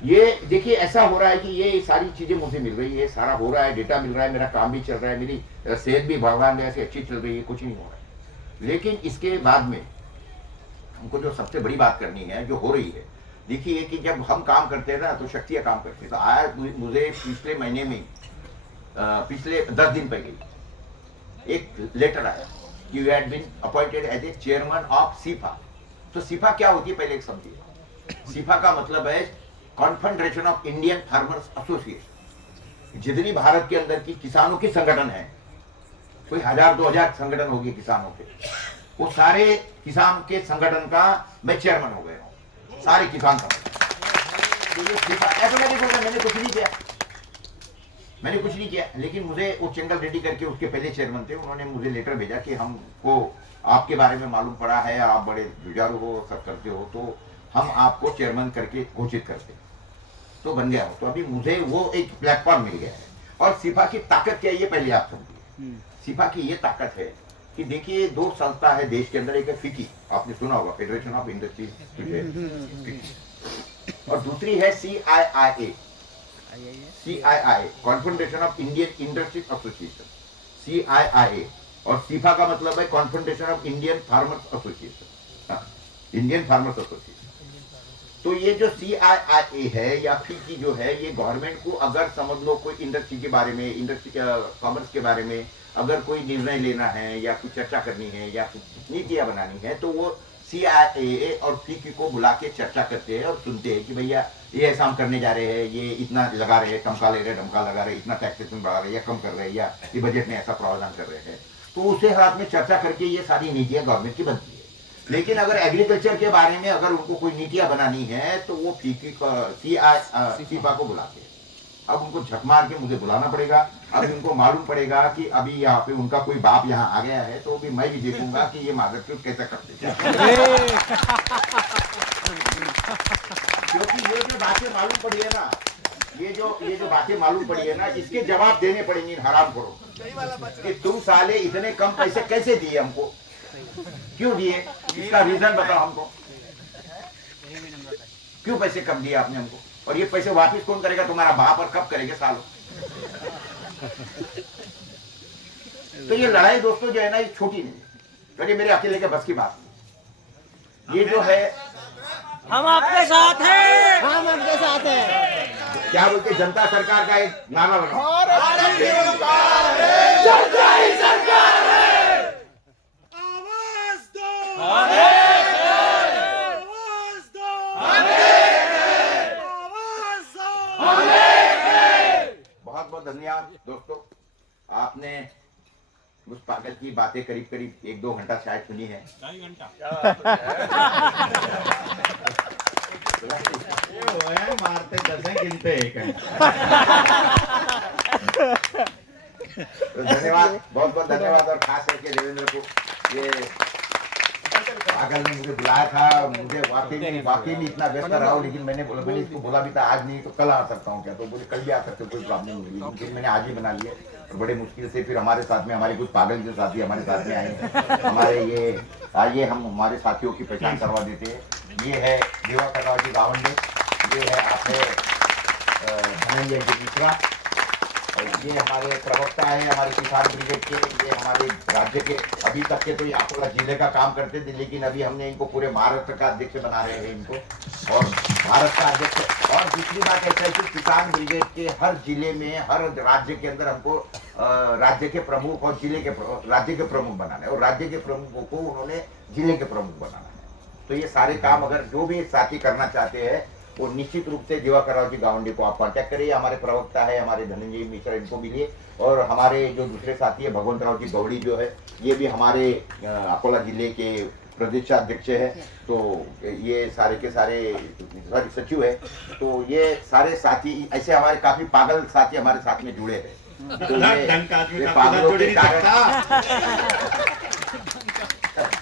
ये देखिए ऐसा हो रहा है कि ये सारी चीजें मुझे मिल रही है, सारा हो रहा है, डेटा मिल रहा है, मेरा काम भी चल रहा है, मेरी सेहत भी भगवान दया से अच्छी चल रही है, कुछ नहीं हो रहा है। लेकिन इसके बाद में हमको जो सबसे बड़ी बात करनी है, जो हो रही है, देखिए कि जब हम काम करते हैं ना तो शक्तियां काम करती है। तो आज मुझे पिछले महीने में, पिछले 10 दिन पहले एक लेटर आया, you had been appointed as a chairman of सीफा। तो सीफा क्या होती है पहले एक समझिए। सीफा का मतलब है confederation of Indian farmers association. जितनी भारत के अंदर की किसानों की संगठन है, कोई 1000-2000 संगठन होगी किसानों के, वो सारे किसान के संगठन का मैं चेयरमैन हो गया हूँ, सारे किसान संगठन। तो ये सीफा ऐसा मैंने कुछ नहीं किया, लेकिन मुझे वो चेंगल रेड्डी करके उसके पहले चेयरमैन थे, उन्होंने मुझे लेटर भेजा कि हमको आपके बारे में मालूम पड़ा है, आप बड़े जुझारू हो, सब करते हो, तो हम आपको चेयरमैन करके घोषित करते, तो बन गया हो। तो अभी मुझे वो एक प्लेटफॉर्म मिल गया है। और सिफा की ताकत क्या है ये पहले आप समझिए। सिफा की ये ताकत है कि देखिए 2 संस्था है देश के अंदर, एक है फिकी, आपने सुना होगा, फेडरेशन ऑफ इंडस्ट्रीज, और दूसरी है CIIA, confederation of Indian industries association, CIIA। और सीफा का मतलब है confederation of Indian farmers association, Indian farmers association. तो ये जो CIIA है या फिकी जो है, ये गवर्नमेंट को अगर समझ लो कोई इंडस्ट्री के बारे में, इंडस्ट्री कॉमर्स के बारे में अगर कोई निर्णय लेना है या कुछ चर्चा करनी है या कुछ नीतियां बनानी है तो वो CIA और FICCI को बुला के चर्चा करते हैं और सुनते हैं कि भैया ये ऐसा हम करने जा रहे हैं, ये इतना लगा रहे हैं, टमका ले रहे हैं, डमका लगा रहे हैं, इतना टैक्सेशन बढ़ा रहे हैं या कम कर रहे हैं, या ये बजट में ऐसा प्रावधान कर रहे हैं। तो उसे हाथ में चर्चा करके ये सारी नीतियां गवर्नमेंट की बनती है। लेकिन अगर एग्रीकल्चर के बारे में अगर उनको कोई नीतियां बनानी है तो वो FIFA को बुलाते हैं। अब उनको झक मार के मुझे बुलाना पड़ेगा। अब उनको मालूम पड़ेगा कि अभी यहाँ पे उनका कोई बाप यहाँ आ गया है, तो भी मैं भी देखूंगा कि ये मादरचोद कैसे करते हैं। क्योंकि ये जो बातें मालूम पड़ी है ना, ये जो बातें मालूम पड़ी है ना, इसके जवाब देने पड़ेंगे इन हराम खोरों कि तुम साले इतने कम पैसे कैसे दिए हमको, क्यों दिए, इसका रीजन बताओ हमको, क्यों पैसे कम दिए आपने हमको, और ये पैसे वापस कौन करेगा, तुम्हारा बाप, और कब करेंगे सालों। तो ये लड़ाई दोस्तों जो है ना, ये छोटी नहीं है, तो ये मेरे अकेले के बस की बात नहीं। ये जो है हम आपके साथ हैं, हम आपके साथ हैं। क्या बोलते, जनता सरकार का एक नारा लगाओ। बहुत बहुत धन्यवाद दोस्तों, आपने उस पागल की बातें करीब करीब 1-2 घंटा शायद सुनी है। ये वो है, मारते 10 हैं, गिनते 1 हैं। तो धन्यवाद, बहुत बहुत धन्यवाद, और खास करके देवेंद्र को, ये पागल ने मुझे बुलाया था, मुझे वाकई में इतना व्यस्त रहा हूँ, लेकिन मैंने इसको बोला भी था आज नहीं तो कल आ सकता हूँ क्या, तो बोले कल भी आ सकते हो, कोई प्रॉब्लम नहीं हुई, लेकिन मैंने आज ही बना लिया। और बड़े मुश्किल से फिर हमारे साथ में हमारे कुछ पागल जो साथी हमारे साथ में आए हैं, हमारे ये आइए हम हमारे साथियों की पहचान करवा देते हैं। ये है दिवाकर जी गावंडे, ये है आपने धनंजय जी मिश्रा, और ये हमारे प्रवक्ता है हमारे किसान ब्रिगेड के, ये हमारे राज्य के, अभी तक के तो ये अकोला जिले का काम करते थे, लेकिन अभी हमने इनको पूरे महाराष्ट्र का अध्यक्ष बना रहे हैं इनको, और भारत का अध्यक्ष। और दूसरी बात ऐसा है कि किसान ब्रिगेड के हर जिले में, हर राज्य के अंदर हमको राज्य के प्रमुख और राज्य के प्रमुख बनाना है, और राज्य के प्रमुखों को उन्होंने जिले के प्रमुख बनाना है। तो ये सारे काम अगर जो भी साथी करना चाहते हैं वो निश्चित रूप से दिवाकर जी गावंडे को आप कांटेक्ट करिए। हमारे प्रवक्ता है हमारे धनंजय मिश्रा, इनको मिलिए, और हमारे जो दूसरे साथी है भगवंतराव जी गौड़ी जो है, ये भी हमारे अकोला जिले के प्रदेशाध्यक्ष है, तो ये सारे के सारे सचिव है। तो ये सारे साथी ऐसे हमारे काफी पागल साथी हमारे साथ में जुड़े हैं। तो ये पागलों के कारण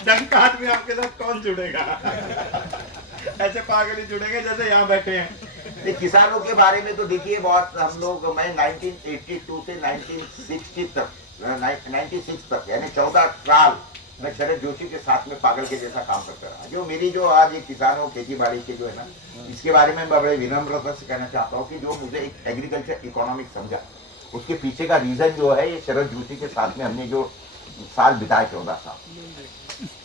डंक आदमी आपके साथ कौन जुड़ेगा? ऐसे पागल ही जुड़ेंगे जैसे यहाँ बैठे हैं। किसानों के बारे में तो देखिए बहुत हम लोग, मैं 1982 से 1960 तक 96 तक यानी 14 साल मैं शरद जोशी के साथ में पागल के जैसा काम करता रहा। जो मेरी जो आज एक किसानों खेती बाड़ी के जो है ना, इसके बारे में मैं बड़े विनम्रता से कहना चाहता हूँ कि जो मुझे एक एग्रीकल्चर इकोनॉमिक्स समझा, उसके पीछे का रीजन जो है ये शरद जोशी के साथ में हमने जो साल बिताए 14 साल,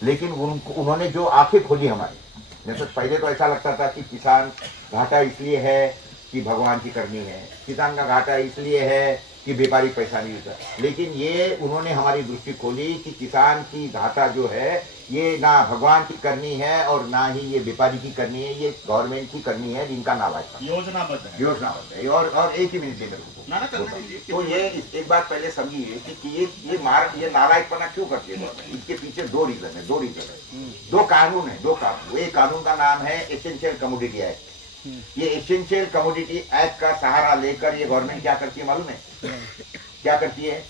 लेकिन उन्होंने जो आंखें खोली हमारी। जैसे पहले तो ऐसा लगता था कि किसान घाटा इसलिए है कि भगवान की करनी है, किसान का घाटा इसलिए है कि व्यापारी पैसा नहीं होता, लेकिन ये उन्होंने हमारी दृष्टि खोली कि किसान की घाटा जो है ये ना भगवान की करनी है और ना ही ये व्यापारी की करनी है, ये गवर्नमेंट की करनी है जिनका नाम है योजनाबद्ध है। और एक ही मिनट दे मेरे को। तो ये एक बात पहले समझिए कि ये नालायकपना क्यों करती है गवर्नमेंट। इसके पीछे दो रीजन है, दो कानून है। एक कानून का नाम है एसेंशियल कमोडिटी एक्ट। ये एसेंशियल कमोडिटी एक्ट का सहारा लेकर ये गवर्नमेंट क्या करती है मालूम है? क्या करती है?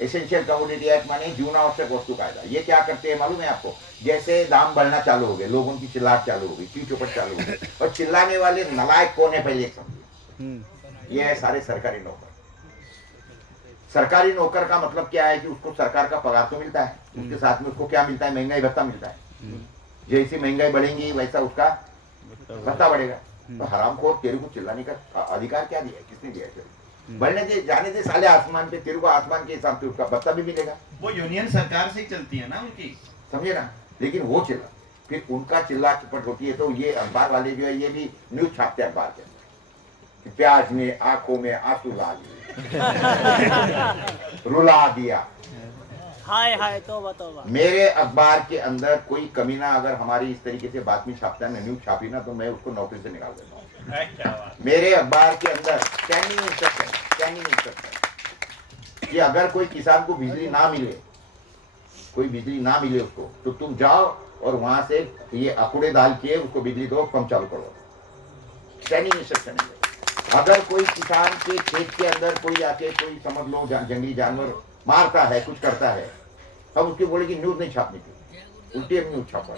एसेंशियल कमोडिटी एक्ट माने जीवनावश्यक वस्तु कायदा। ये क्या करते हैं मालूम है आपको? जैसे दाम बढ़ना चालू हो गए, लोगों की चिल्लाहट चालू हो गई, चीख चौपट चालू हो गई, और चिल्लाने वाले नालायक कौन है पहले एक समझिए। ये है सारे सरकारी नौकर। सरकारी नौकर का मतलब क्या है कि उसको सरकार का पगार तो मिलता है, उसके साथ में उसको क्या मिलता है? महंगाई भत्ता मिलता है। जैसी महंगाई बढ़ेगी वैसा उसका भत्ता बढ़ेगा। तो हरामखोर, तेरे को चिल्लाने का अधिकार क्या दिया है? किसने दिया है? बढ़ने दे, जाने दे साले आसमान पे, तेरे को आसमान के हिसाब से उसका भत्ता भी मिलेगा। वो यूनियन सरकार से ही चलती है ना उनकी, समझे ना? लेकिन वो चिल्ला, फिर उनका चिल्ला चपट होती है। तो ये अखबार वाले जो है ये भी न्यूज छापते हैं अखबार के अंदर, कि प्याज ने आंखों में आंसू ला लिए, रुला दिया। हाय हाय तौबा तौबा। मेरे अखबार के अंदर कोई कमीना अगर हमारी इस तरीके से बातमी छापता है, न्यूज छापी ना, तो मैं उसको नौकरी से निकाल देता हूँ। मेरे अखबार के अंदर स्टैंडिंग इंस्ट्रक्शन कि अगर कोई किसान को बिजली ना मिले, कोई बिजली ना मिले उसको, तो तुम जाओ और वहां से ये अकूड़े डाल के उसको बिजली दो, पंप चालू करो। स्टैंडिंग इंस्ट्रक्शन है। अगर कोई किसान के खेत के अंदर कोई आके कोई समझ लो जंगली जानवर मारता है, कुछ करता है, तब उसकी बोले कि न्यूज नहीं छापनी थी, उल्टी न्यूज छापा।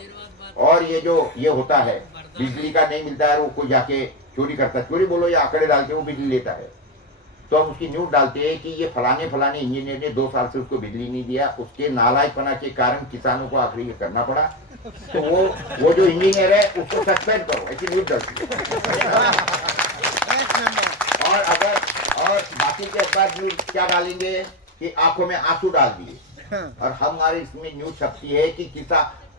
और ये जो ये होता है बिजली का नहीं मिलता है, वो कोई जाके चोरी करता है, चोरी बोलो या आंकड़े डाल के वो बिजली लेता है, तो हम उसकी न्यूज डालते हैं कि ये फलाने फलाने इंजीनियर ने 2 साल से उसको बिजली नहीं दिया, उसके नालायकपना के कारण किसानों को आखिरी ये करना पड़ा, तो वो जो इंजीनियर है उसको सस्पेंड करो, ऐसी न्यूज डालती है। और बाकी के अखबार न्यूज क्या डालेंगे कि आंखों में आंसू डाल दिए, और हमारे इसमें न्यूज छपती है कि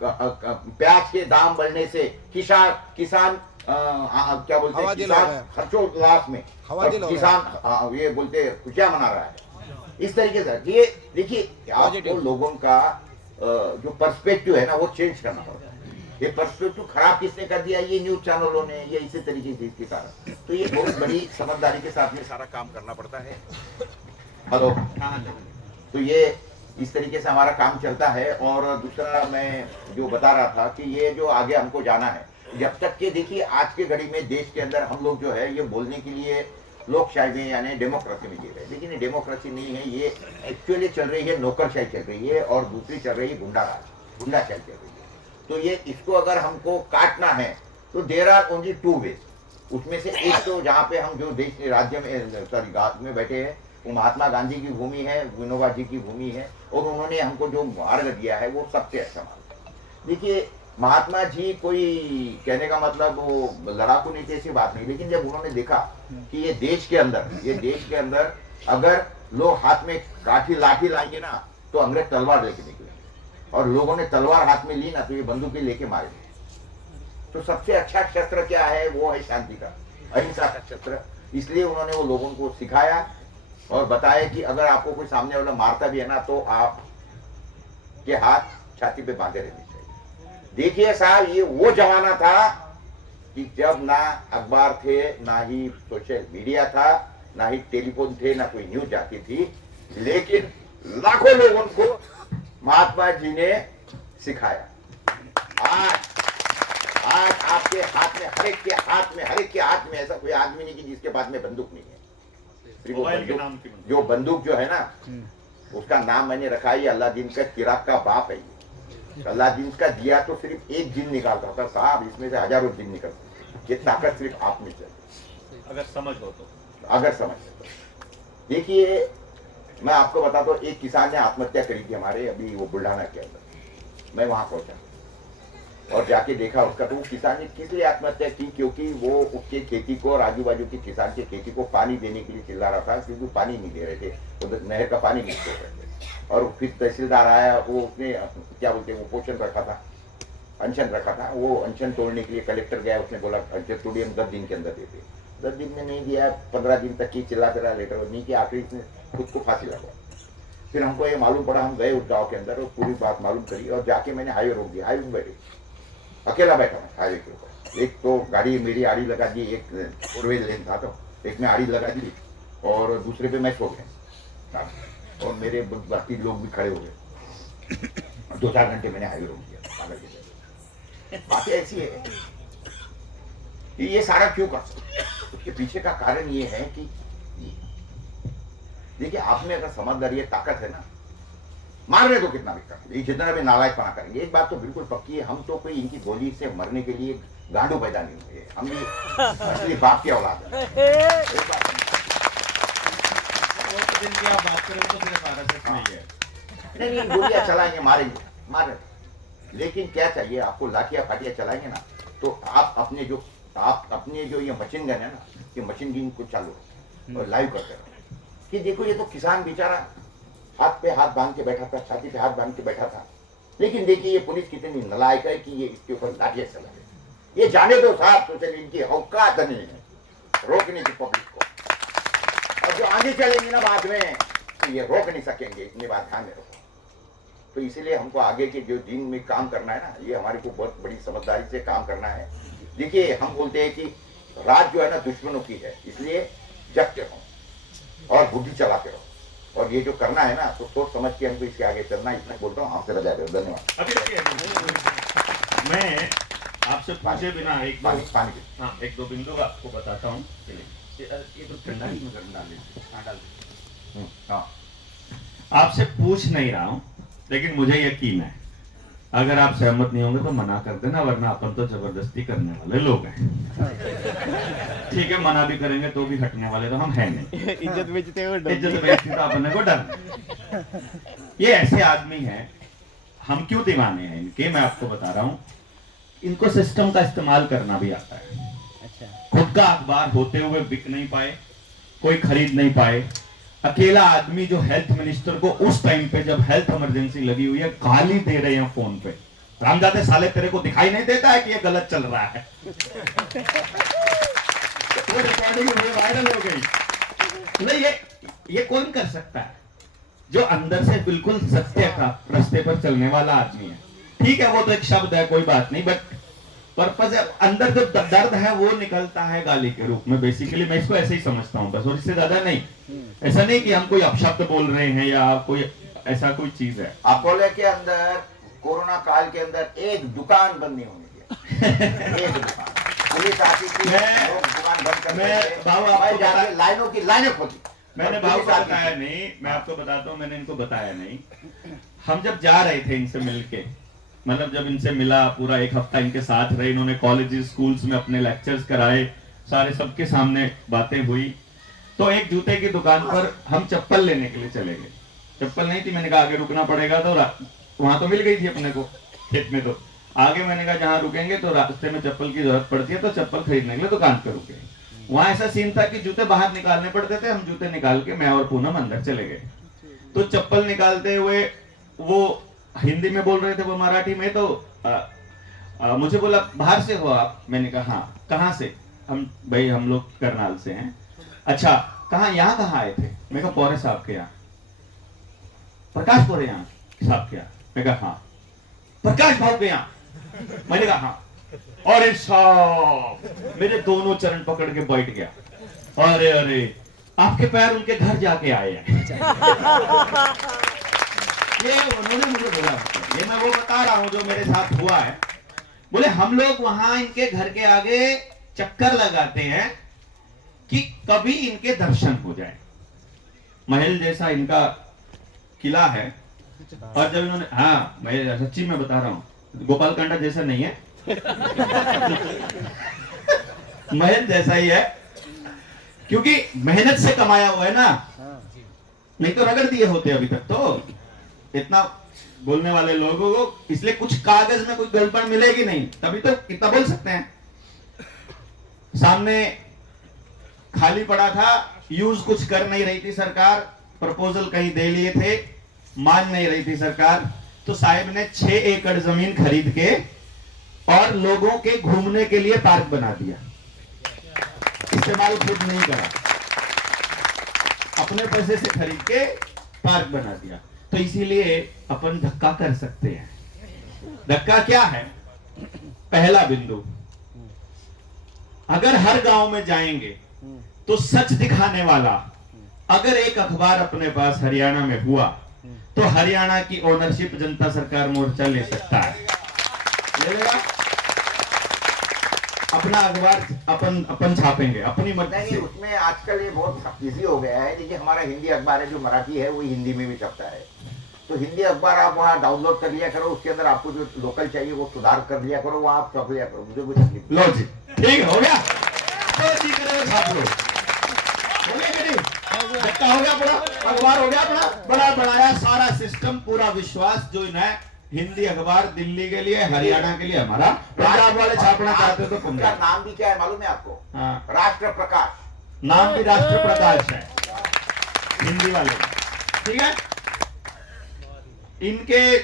प्याज के दाम बढ़ने से किसान क्या बोलते हैं, किसान हर्षोल्लास में, किसान ये बोलते खुशियां मना रहा है। इस तरीके से ये देखिए, आपको लोगों का जो पर्सपेक्टिव है ना वो चेंज करना पड़ता है। ये पर्सपेक्टिव खराब किसने कर दिया, ये न्यूज चैनलों ने, ये इसी तरीके से इसके कारण। तो ये बहुत बड़ी समझदारी के साथ में सारा काम करना पड़ता है। हेलो, तो ये इस तरीके से हमारा काम चलता है। और दूसरा मैं जो बता रहा था कि ये जो आगे हमको जाना है, जब तक के देखिए आज के घड़ी में देश के अंदर हम लोग जो है ये बोलने के लिए लोकशाही में यानी डेमोक्रेसी में जी रहे हैं, लेकिन ये डेमोक्रेसी नहीं है, ये एक्चुअली चल रही है नौकरशाही चल रही है, और दूसरी चल रही है गुंडाशाही चल रही है। तो ये इसको अगर हमको काटना है तो देयर आर ओनली 2 वेज। उसमें से एक तो जहाँ पे हम जो देश राज्य में सॉरी गांव में बैठे हैं वो महात्मा गांधी की भूमि है, विनोबा जी की भूमि है, और उन्होंने हमको जो मार्ग दिया है वो सबसे अच्छा मार्ग है। देखिए महात्मा जी कोई कहने का मतलब वो लड़ाकू नहीं थे, ऐसी बात नहीं, लेकिन जब उन्होंने देखा कि ये देश के अंदर अगर लोग हाथ में काठी लाठी लाएंगे ना तो अंग्रेज तलवार लेके निकलेंगे, और लोगों ने तलवार हाथ में ली ना तो ये बंदूकें लेके मारेंगे। तो सबसे अच्छा शस्त्र क्या है, वो है शांति का, अहिंसा का शस्त्र। इसलिए उन्होंने वो लोगों को सिखाया और बताया कि अगर आपको कोई सामने वाला मारता भी है ना तो आप के हाथ छाती पे बांधे रहने चाहिए। देखिए साहब, ये वो जमाना था कि जब ना अखबार थे, ना ही सोशल मीडिया था, ना ही टेलीफोन थे, ना कोई न्यूज आती थी, लेकिन लाखों लोगों को महात्मा जी ने सिखाया। आज आपके हाथ में, हर एक के हाथ में ऐसा कोई आदमी नहीं कि जिसके पास में बंदूक नहीं है। जो बंदूक जो है ना उसका नाम मैंने रखा है अलादीन का चिराग का बाप है। अलादीन का दिया तो सिर्फ एक जिन निकालता था साहब, इसमें से हजारों जिन निकलते। ये ताकत सिर्फ आप में चाहिए, अगर समझ हो तो। देखिए मैं आपको बताता हूँ, एक किसान ने आत्महत्या करी थी हमारे अभी वो बुल्ढाना के अंदर। मैं वहां पहुंचा और जाके देखा उसका, तो वो किसान ने किस लिए आत्महत्या की, क्योंकि वो उसके खेती को और आजू बाजू के किसान के खेती को पानी देने के लिए चिल्ला रहा था, क्योंकि पानी नहीं दे रहे थे, तो नहर का पानी नहीं छोड़ रहे थे। और फिर तहसीलदार आया, वो उसने क्या बोलते हैं वो पोषण रखा था, अनशन रखा था, वो अनशन तोड़ने के लिए कलेक्टर गया, उसने बोला अनशन तोड़िए, हम 10 दिन के अंदर देते। 10 दिन में नहीं दिया, 15 दिन तक की चिल्लाते रहा, लेटर नहीं किया, आखिरी इसने खुद को फांसी लगा। फिर हमको ये मालूम पड़ा, हम गए उस गाँव के अंदर और पूरी बात मालूम करी, और जाके मैंने हाईवे रोक दिया। हाईवे में बैठे, अकेला बैठा मैं हाईवे के ऊपर। एक तो गाड़ी मेरी आड़ी लगा दी, एक 4 लेन था तो एक में आड़ी लगा दी, और दूसरे पे मैं सो गया, और मेरे बाकी लोग भी खड़े हो गए। 2-4 घंटे मैंने हाईवे रोक दिया। बात ऐसी है कि ये सारा क्यों कर सकते, उसके पीछे का कारण ये है कि देखिए आप में अगर समझदारी है, ताकत है ना, मारने तो कितना भी कर, जितना भी नालायकपना करेंगे। एक बात तो बिल्कुल पक्की है, हम तो कोई इनकी गोली से मरने के लिए गांडू पैदा नहीं हुए, हम भी असली बाप की औलाद है। नहीं गोलियां चलाएंगे, मारेंगे, लेकिन क्या चाहिए आपको, लाठियां फाटियां चलाएंगे ना तो आप अपने जो ये मशीन गन है ना, ये मशीन गन को चालू और लाइव करते रहो कि देखो ये तो किसान बेचारा हाथ पे हाथ बांध के बैठा था, छाती पे हाथ बांध के बैठा था, लेकिन देखिए ये पुलिस कितनी नालायक है कि ये इसके ऊपर लाठियां चला रही। ये जाने दो साहब, सोशल इनकी औकात नहीं है, रोकने की पब्लिक को, और जो आगे चलेंगे ना बाद में तो ये रोक नहीं सकेंगे, इतनी बात ध्यान में रखो। तो इसीलिए हमको आगे के जो दिन में काम करना है ना, ये हमारे को बहुत बड़ी समझदारी से काम करना है। देखिए हम बोलते हैं कि रात जो है ना दुश्मनों की है, इसलिए जगते रहो और बुद्धि चलाते रहो, और ये जो करना है ना तो सोच समझ के हमको इसके आगे चलना है। इतना बोलता हूँ, आपसे बजाय दो, धन्यवाद। अभी देखिए, मैं आपसे पूछे बिना एक दो हाँ एक दो बिंदु आपको बताता हूँ। ये तो ठंडा ही में गर्म डाल दीजिए। हाँ, आपसे पूछ नहीं रहा हूँ, लेकिन मुझे यकीन है अगर आप सहमत नहीं होंगे तो मना कर देना, वरना अपन तो जबरदस्ती करने वाले लोग हैं। ठीक है, मना भी करेंगे तो भी हटने वाले तो हम हैं नहीं। इज्जत बेचते हुए इज्जत बेचती तो अपने को डर। ये ऐसे आदमी हैं, हम क्यों दीवाने हैं इनके, मैं आपको बता रहा हूँ। इनको सिस्टम का इस्तेमाल करना भी आता है। खुद का अखबार होते हुए बिक नहीं पाए, कोई खरीद नहीं पाए। अकेला आदमी जो हेल्थ मिनिस्टर को उस टाइम पे जब हेल्थ इमरजेंसी लगी हुई है गाली दे रहे हैं फोन पे, रामजादे साले तेरे को दिखाई नहीं देता है कि ये गलत चल रहा है। वो रिकॉर्डिंग वायरल हो गई। नहीं, ये कौन कर सकता है जो अंदर से बिल्कुल सत्य का रास्ते पर चलने वाला आदमी है। ठीक है, वो तो एक शब्द है, कोई बात नहीं, बट पर्पस है, अंदर जो दर्द है वो निकलता है गाली के रूप में। बेसिकली मैं इसको ऐसे ही समझता हूँ बस, और इससे ज्यादा नहीं। ऐसा नहीं कि हम कोई अपशब्द बोल रहे हैं या कोई ऐसा कोई चीज है। अकोले के अंदर कोरोना काल के अंदर एक दुकान बंद नहीं होने दिया। एक दुकान पुलिस आती थी, लोग दुकान बंद करते थे, बाबू आपको जाके लाइनों की लाइनें खोली। मैंने बाबू को बताया नहीं, मैं आपको बताता हूँ, मैंने इनको बताया नहीं। हम जब जा रहे थे इनसे मिलके, मतलब जब इनसे मिला, पूरा एक हफ्ता इनके साथ रहे, इन्होंने कॉलेजेस स्कूल्स में अपने लेक्चर्स कराए, सारे सबके सामने बातें हुई। तो एक जूते की दुकान पर हम चप्पल लेने के लिए चले गए। चप्पल नहीं थी, मैंने कहा आगे रुकना पड़ेगा, तो वहां तो मिल गई थी अपने को खेत में। तो आगे मैंने कहा जहां रुकेंगे तो रास्ते में चप्पल की जरूरत पड़ती है, तो चप्पल खरीदने के लिए दुकान पर रुके। वहां ऐसा सीन था कि जूते बाहर निकालने पड़ते थे। हम जूते निकाल के मैं और पूनम अंदर चले गए। तो चप्पल निकालते हुए वो हिंदी में बोल रहे थे, वो मराठी में। तो मुझे बोला बाहर से हो आप? मैंने कहा हाँ। कहाँ से? हम लोग करनाल से हैं। अच्छा, कहाँ, यहाँ कहाँ आए थे? मैं कहा पौरे साहब के यहाँ। प्रकाश पौरे यहाँ साहब के यहाँ? मैं कहा हाँ। प्रकाश भाव के यहाँ? मैंने कहा हाँ। अरे साहब, मेरे दोनों चरण पकड़ के बैठ गया। अरे अरे, आपके पैर उनके घर जाके आए हैं। ये उन्होंने मुझे बोला, ये मैं वो बता रहा हूँ जो मेरे साथ हुआ है। बोले हम लोग वहां इनके घर के आगे चक्कर लगाते हैं कि कभी इनके दर्शन हो जाए। महल जैसा इनका किला है, और जब इन्होंने, हाँ मैं सच्ची में बता रहा हूँ, गोपालकांडा जैसा नहीं है, महल जैसा ही है, क्योंकि मेहनत से कमाया हुआ है ना, नहीं तो रगड़ दिए होते अभी तक। तो इतना बोलने वाले लोगों को, इसलिए कुछ कागज में कोई गड़बड़ मिलेगी नहीं, तभी तो इतना बोल सकते हैं। सामने खाली पड़ा था, यूज कुछ कर नहीं रही थी सरकार, प्रपोजल कहीं दे लिए थे, मान नहीं रही थी सरकार, तो साहब ने 6 एकड़ जमीन खरीद के और लोगों के घूमने के लिए पार्क बना दिया। इस्तेमाल खुद नहीं करा, अपने पैसे से खरीद के पार्क बना दिया। तो इसीलिए अपन धक्का कर सकते हैं। धक्का क्या है? पहला बिंदु, अगर हर गांव में जाएंगे तो सच दिखाने वाला अगर एक अखबार अपने पास हरियाणा में हुआ तो हरियाणा की ओनरशिप जनता सरकार मोर्चा ले सकता है, ले लेगा। अपना अखबार अपन छापेंगे अपनी मर्जी से। उसमें आजकल ये बहुत इजी हो गया है। देखिए हमारा हिंदी अखबार है, जो मराठी है वही हिंदी में भी छपता है। तो हिंदी अखबार आप वहाँ डाउनलोड कर लिया करो, उसके अंदर आपको जो लोकल चाहिए वो सुधार कर लिया करो, वहाँ आप छाप लिया करो, मुझे कोई तकलीफ लो जी, ठीक हो गया, तो जी करो छाप लो, हो गया कि नहीं? धक्का हो गया, पूरा अखबार हो गया अपना, बड़ा बनाया सारा सिस्टम, पूरा विश्वास जो इन्हें हिंदी अखबार दिल्ली के लिए, हरियाणा के लिए, हमारा पंजाब वाले छापना चाहते हो तो पंजाब। नाम भी क्या है मालूम है आपको? हाँ, राष्ट्र प्रकाश। नाम भी राष्ट्र प्रकाश है हिंदी वाले, ठीक है। इनके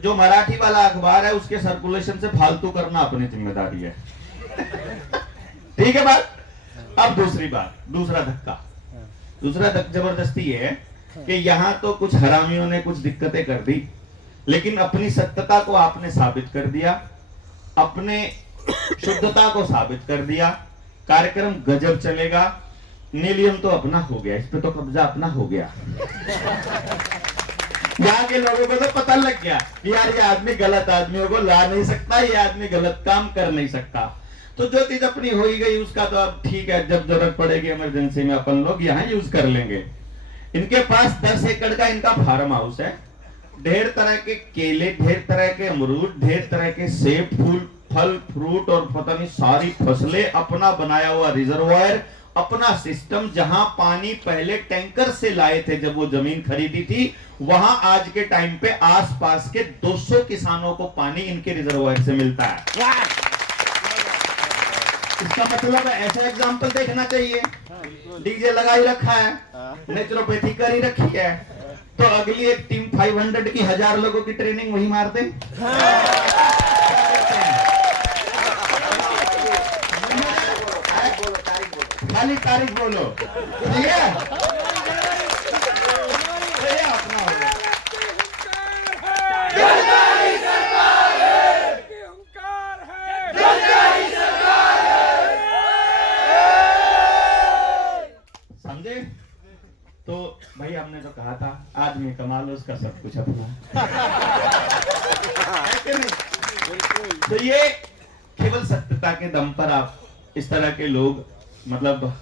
जो मराठी वाला अखबार है उसके सर्कुलेशन से फालतू करना अपनी जिम्मेदारी है, ठीक है बात। अब दूसरी बात, दूसरा धक्का, दूसरा जबरदस्ती ये है कि यहाँ तो कुछ हरामियों ने कुछ दिक्कतें कर दी, लेकिन अपनी सत्यता को आपने साबित कर दिया, अपने शुद्धता को साबित कर दिया, कार्यक्रम गजब चलेगा, नीलियम तो अपना हो गया, इस पे तो कब्जा अपना हो गया। यहाँ के लोगों को तो पता लग गया कि यार ये आदमी गलत आदमियों को ला नहीं सकता, ये आदमी गलत काम कर नहीं सकता। तो जो चीज अपनी हो ही गई उसका तो अब ठीक है, जब जरूरत पड़ेगी इमरजेंसी में अपन लोग यहाँ यूज कर लेंगे। इनके पास 10 एकड़ का इनका फार्म हाउस है, ढेर तरह के केले, ढेर तरह के अमरूद, ढेर तरह के सेब, फूल, फल, फ्रूट और पता नहीं सारी फसलें, अपना बनाया हुआ रिजर्वायर, अपना सिस्टम। जहां पानी पहले टैंकर से लाए थे जब वो जमीन खरीदी थी, वहां आज के टाइम पे आसपास के 200 किसानों को पानी इनके रिजर्वायर से मिलता है। इसका मतलब है ऐसा एग्जाम्पल देखना चाहिए। डीजे लगा ही रखा है, नेचुरोपैथी कर ही रखी है, तो अगली एक टीम 500 की 1000 लोगों की ट्रेनिंग वही मार दे। खाली तारीख बोलो, ठीक है? अपना होगा। समझे? तो भाई हमने तो कहा था आदमी कमा लो उसका सब कुछ अपना है कि नहीं? तो ये केवल सत्यता के दम पर आप इस तरह के लोग, मतलब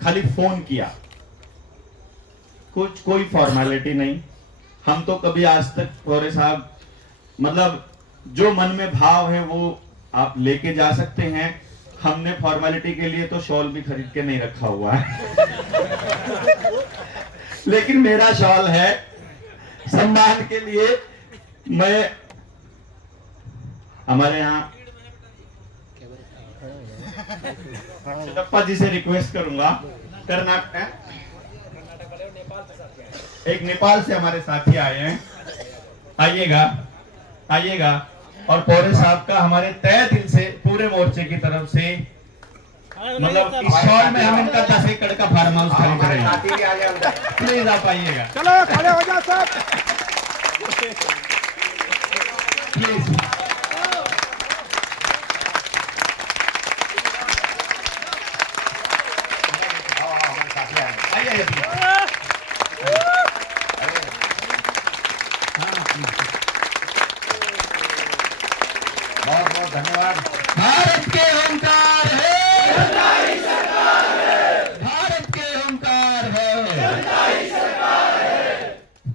खाली फोन किया, कुछ कोई फॉर्मेलिटी नहीं। हम तो कभी आज तक फौरे साहब, मतलब जो मन में भाव है वो आप लेके जा सकते हैं। हमने फॉर्मेलिटी के लिए तो शॉल भी खरीद के नहीं रखा हुआ है लेकिन मेरा शॉल है सम्मान के लिए। मैं हमारे यहाँ सिद्धप्पा जी से रिक्वेस्ट करूंगा, कर्नाटक एक नेपाल से हमारे साथी आए हैं, आइएगा आइएगा। और पौरे साहब का हमारे तय दिल से पूरे मोर्चे की तरफ से, मतलब इस शॉल में हम इनका 10 एकड़ का फार्म हाउस खरीद रहे हैं। प्लीज आप आइएगा, चलो खड़े हो जाओ सब। प्लीज। बहुत बहुत धन्यवाद। भारत के ओंकार है, भारत के ओंकार है,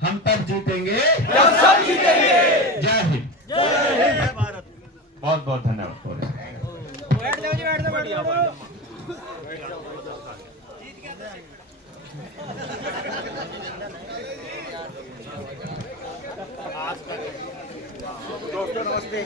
हम तब जीतेंगे जब सब जीतेंगे। जय हिंद, बहुत बहुत धन्यवाद। दोस्तों नमस्ते।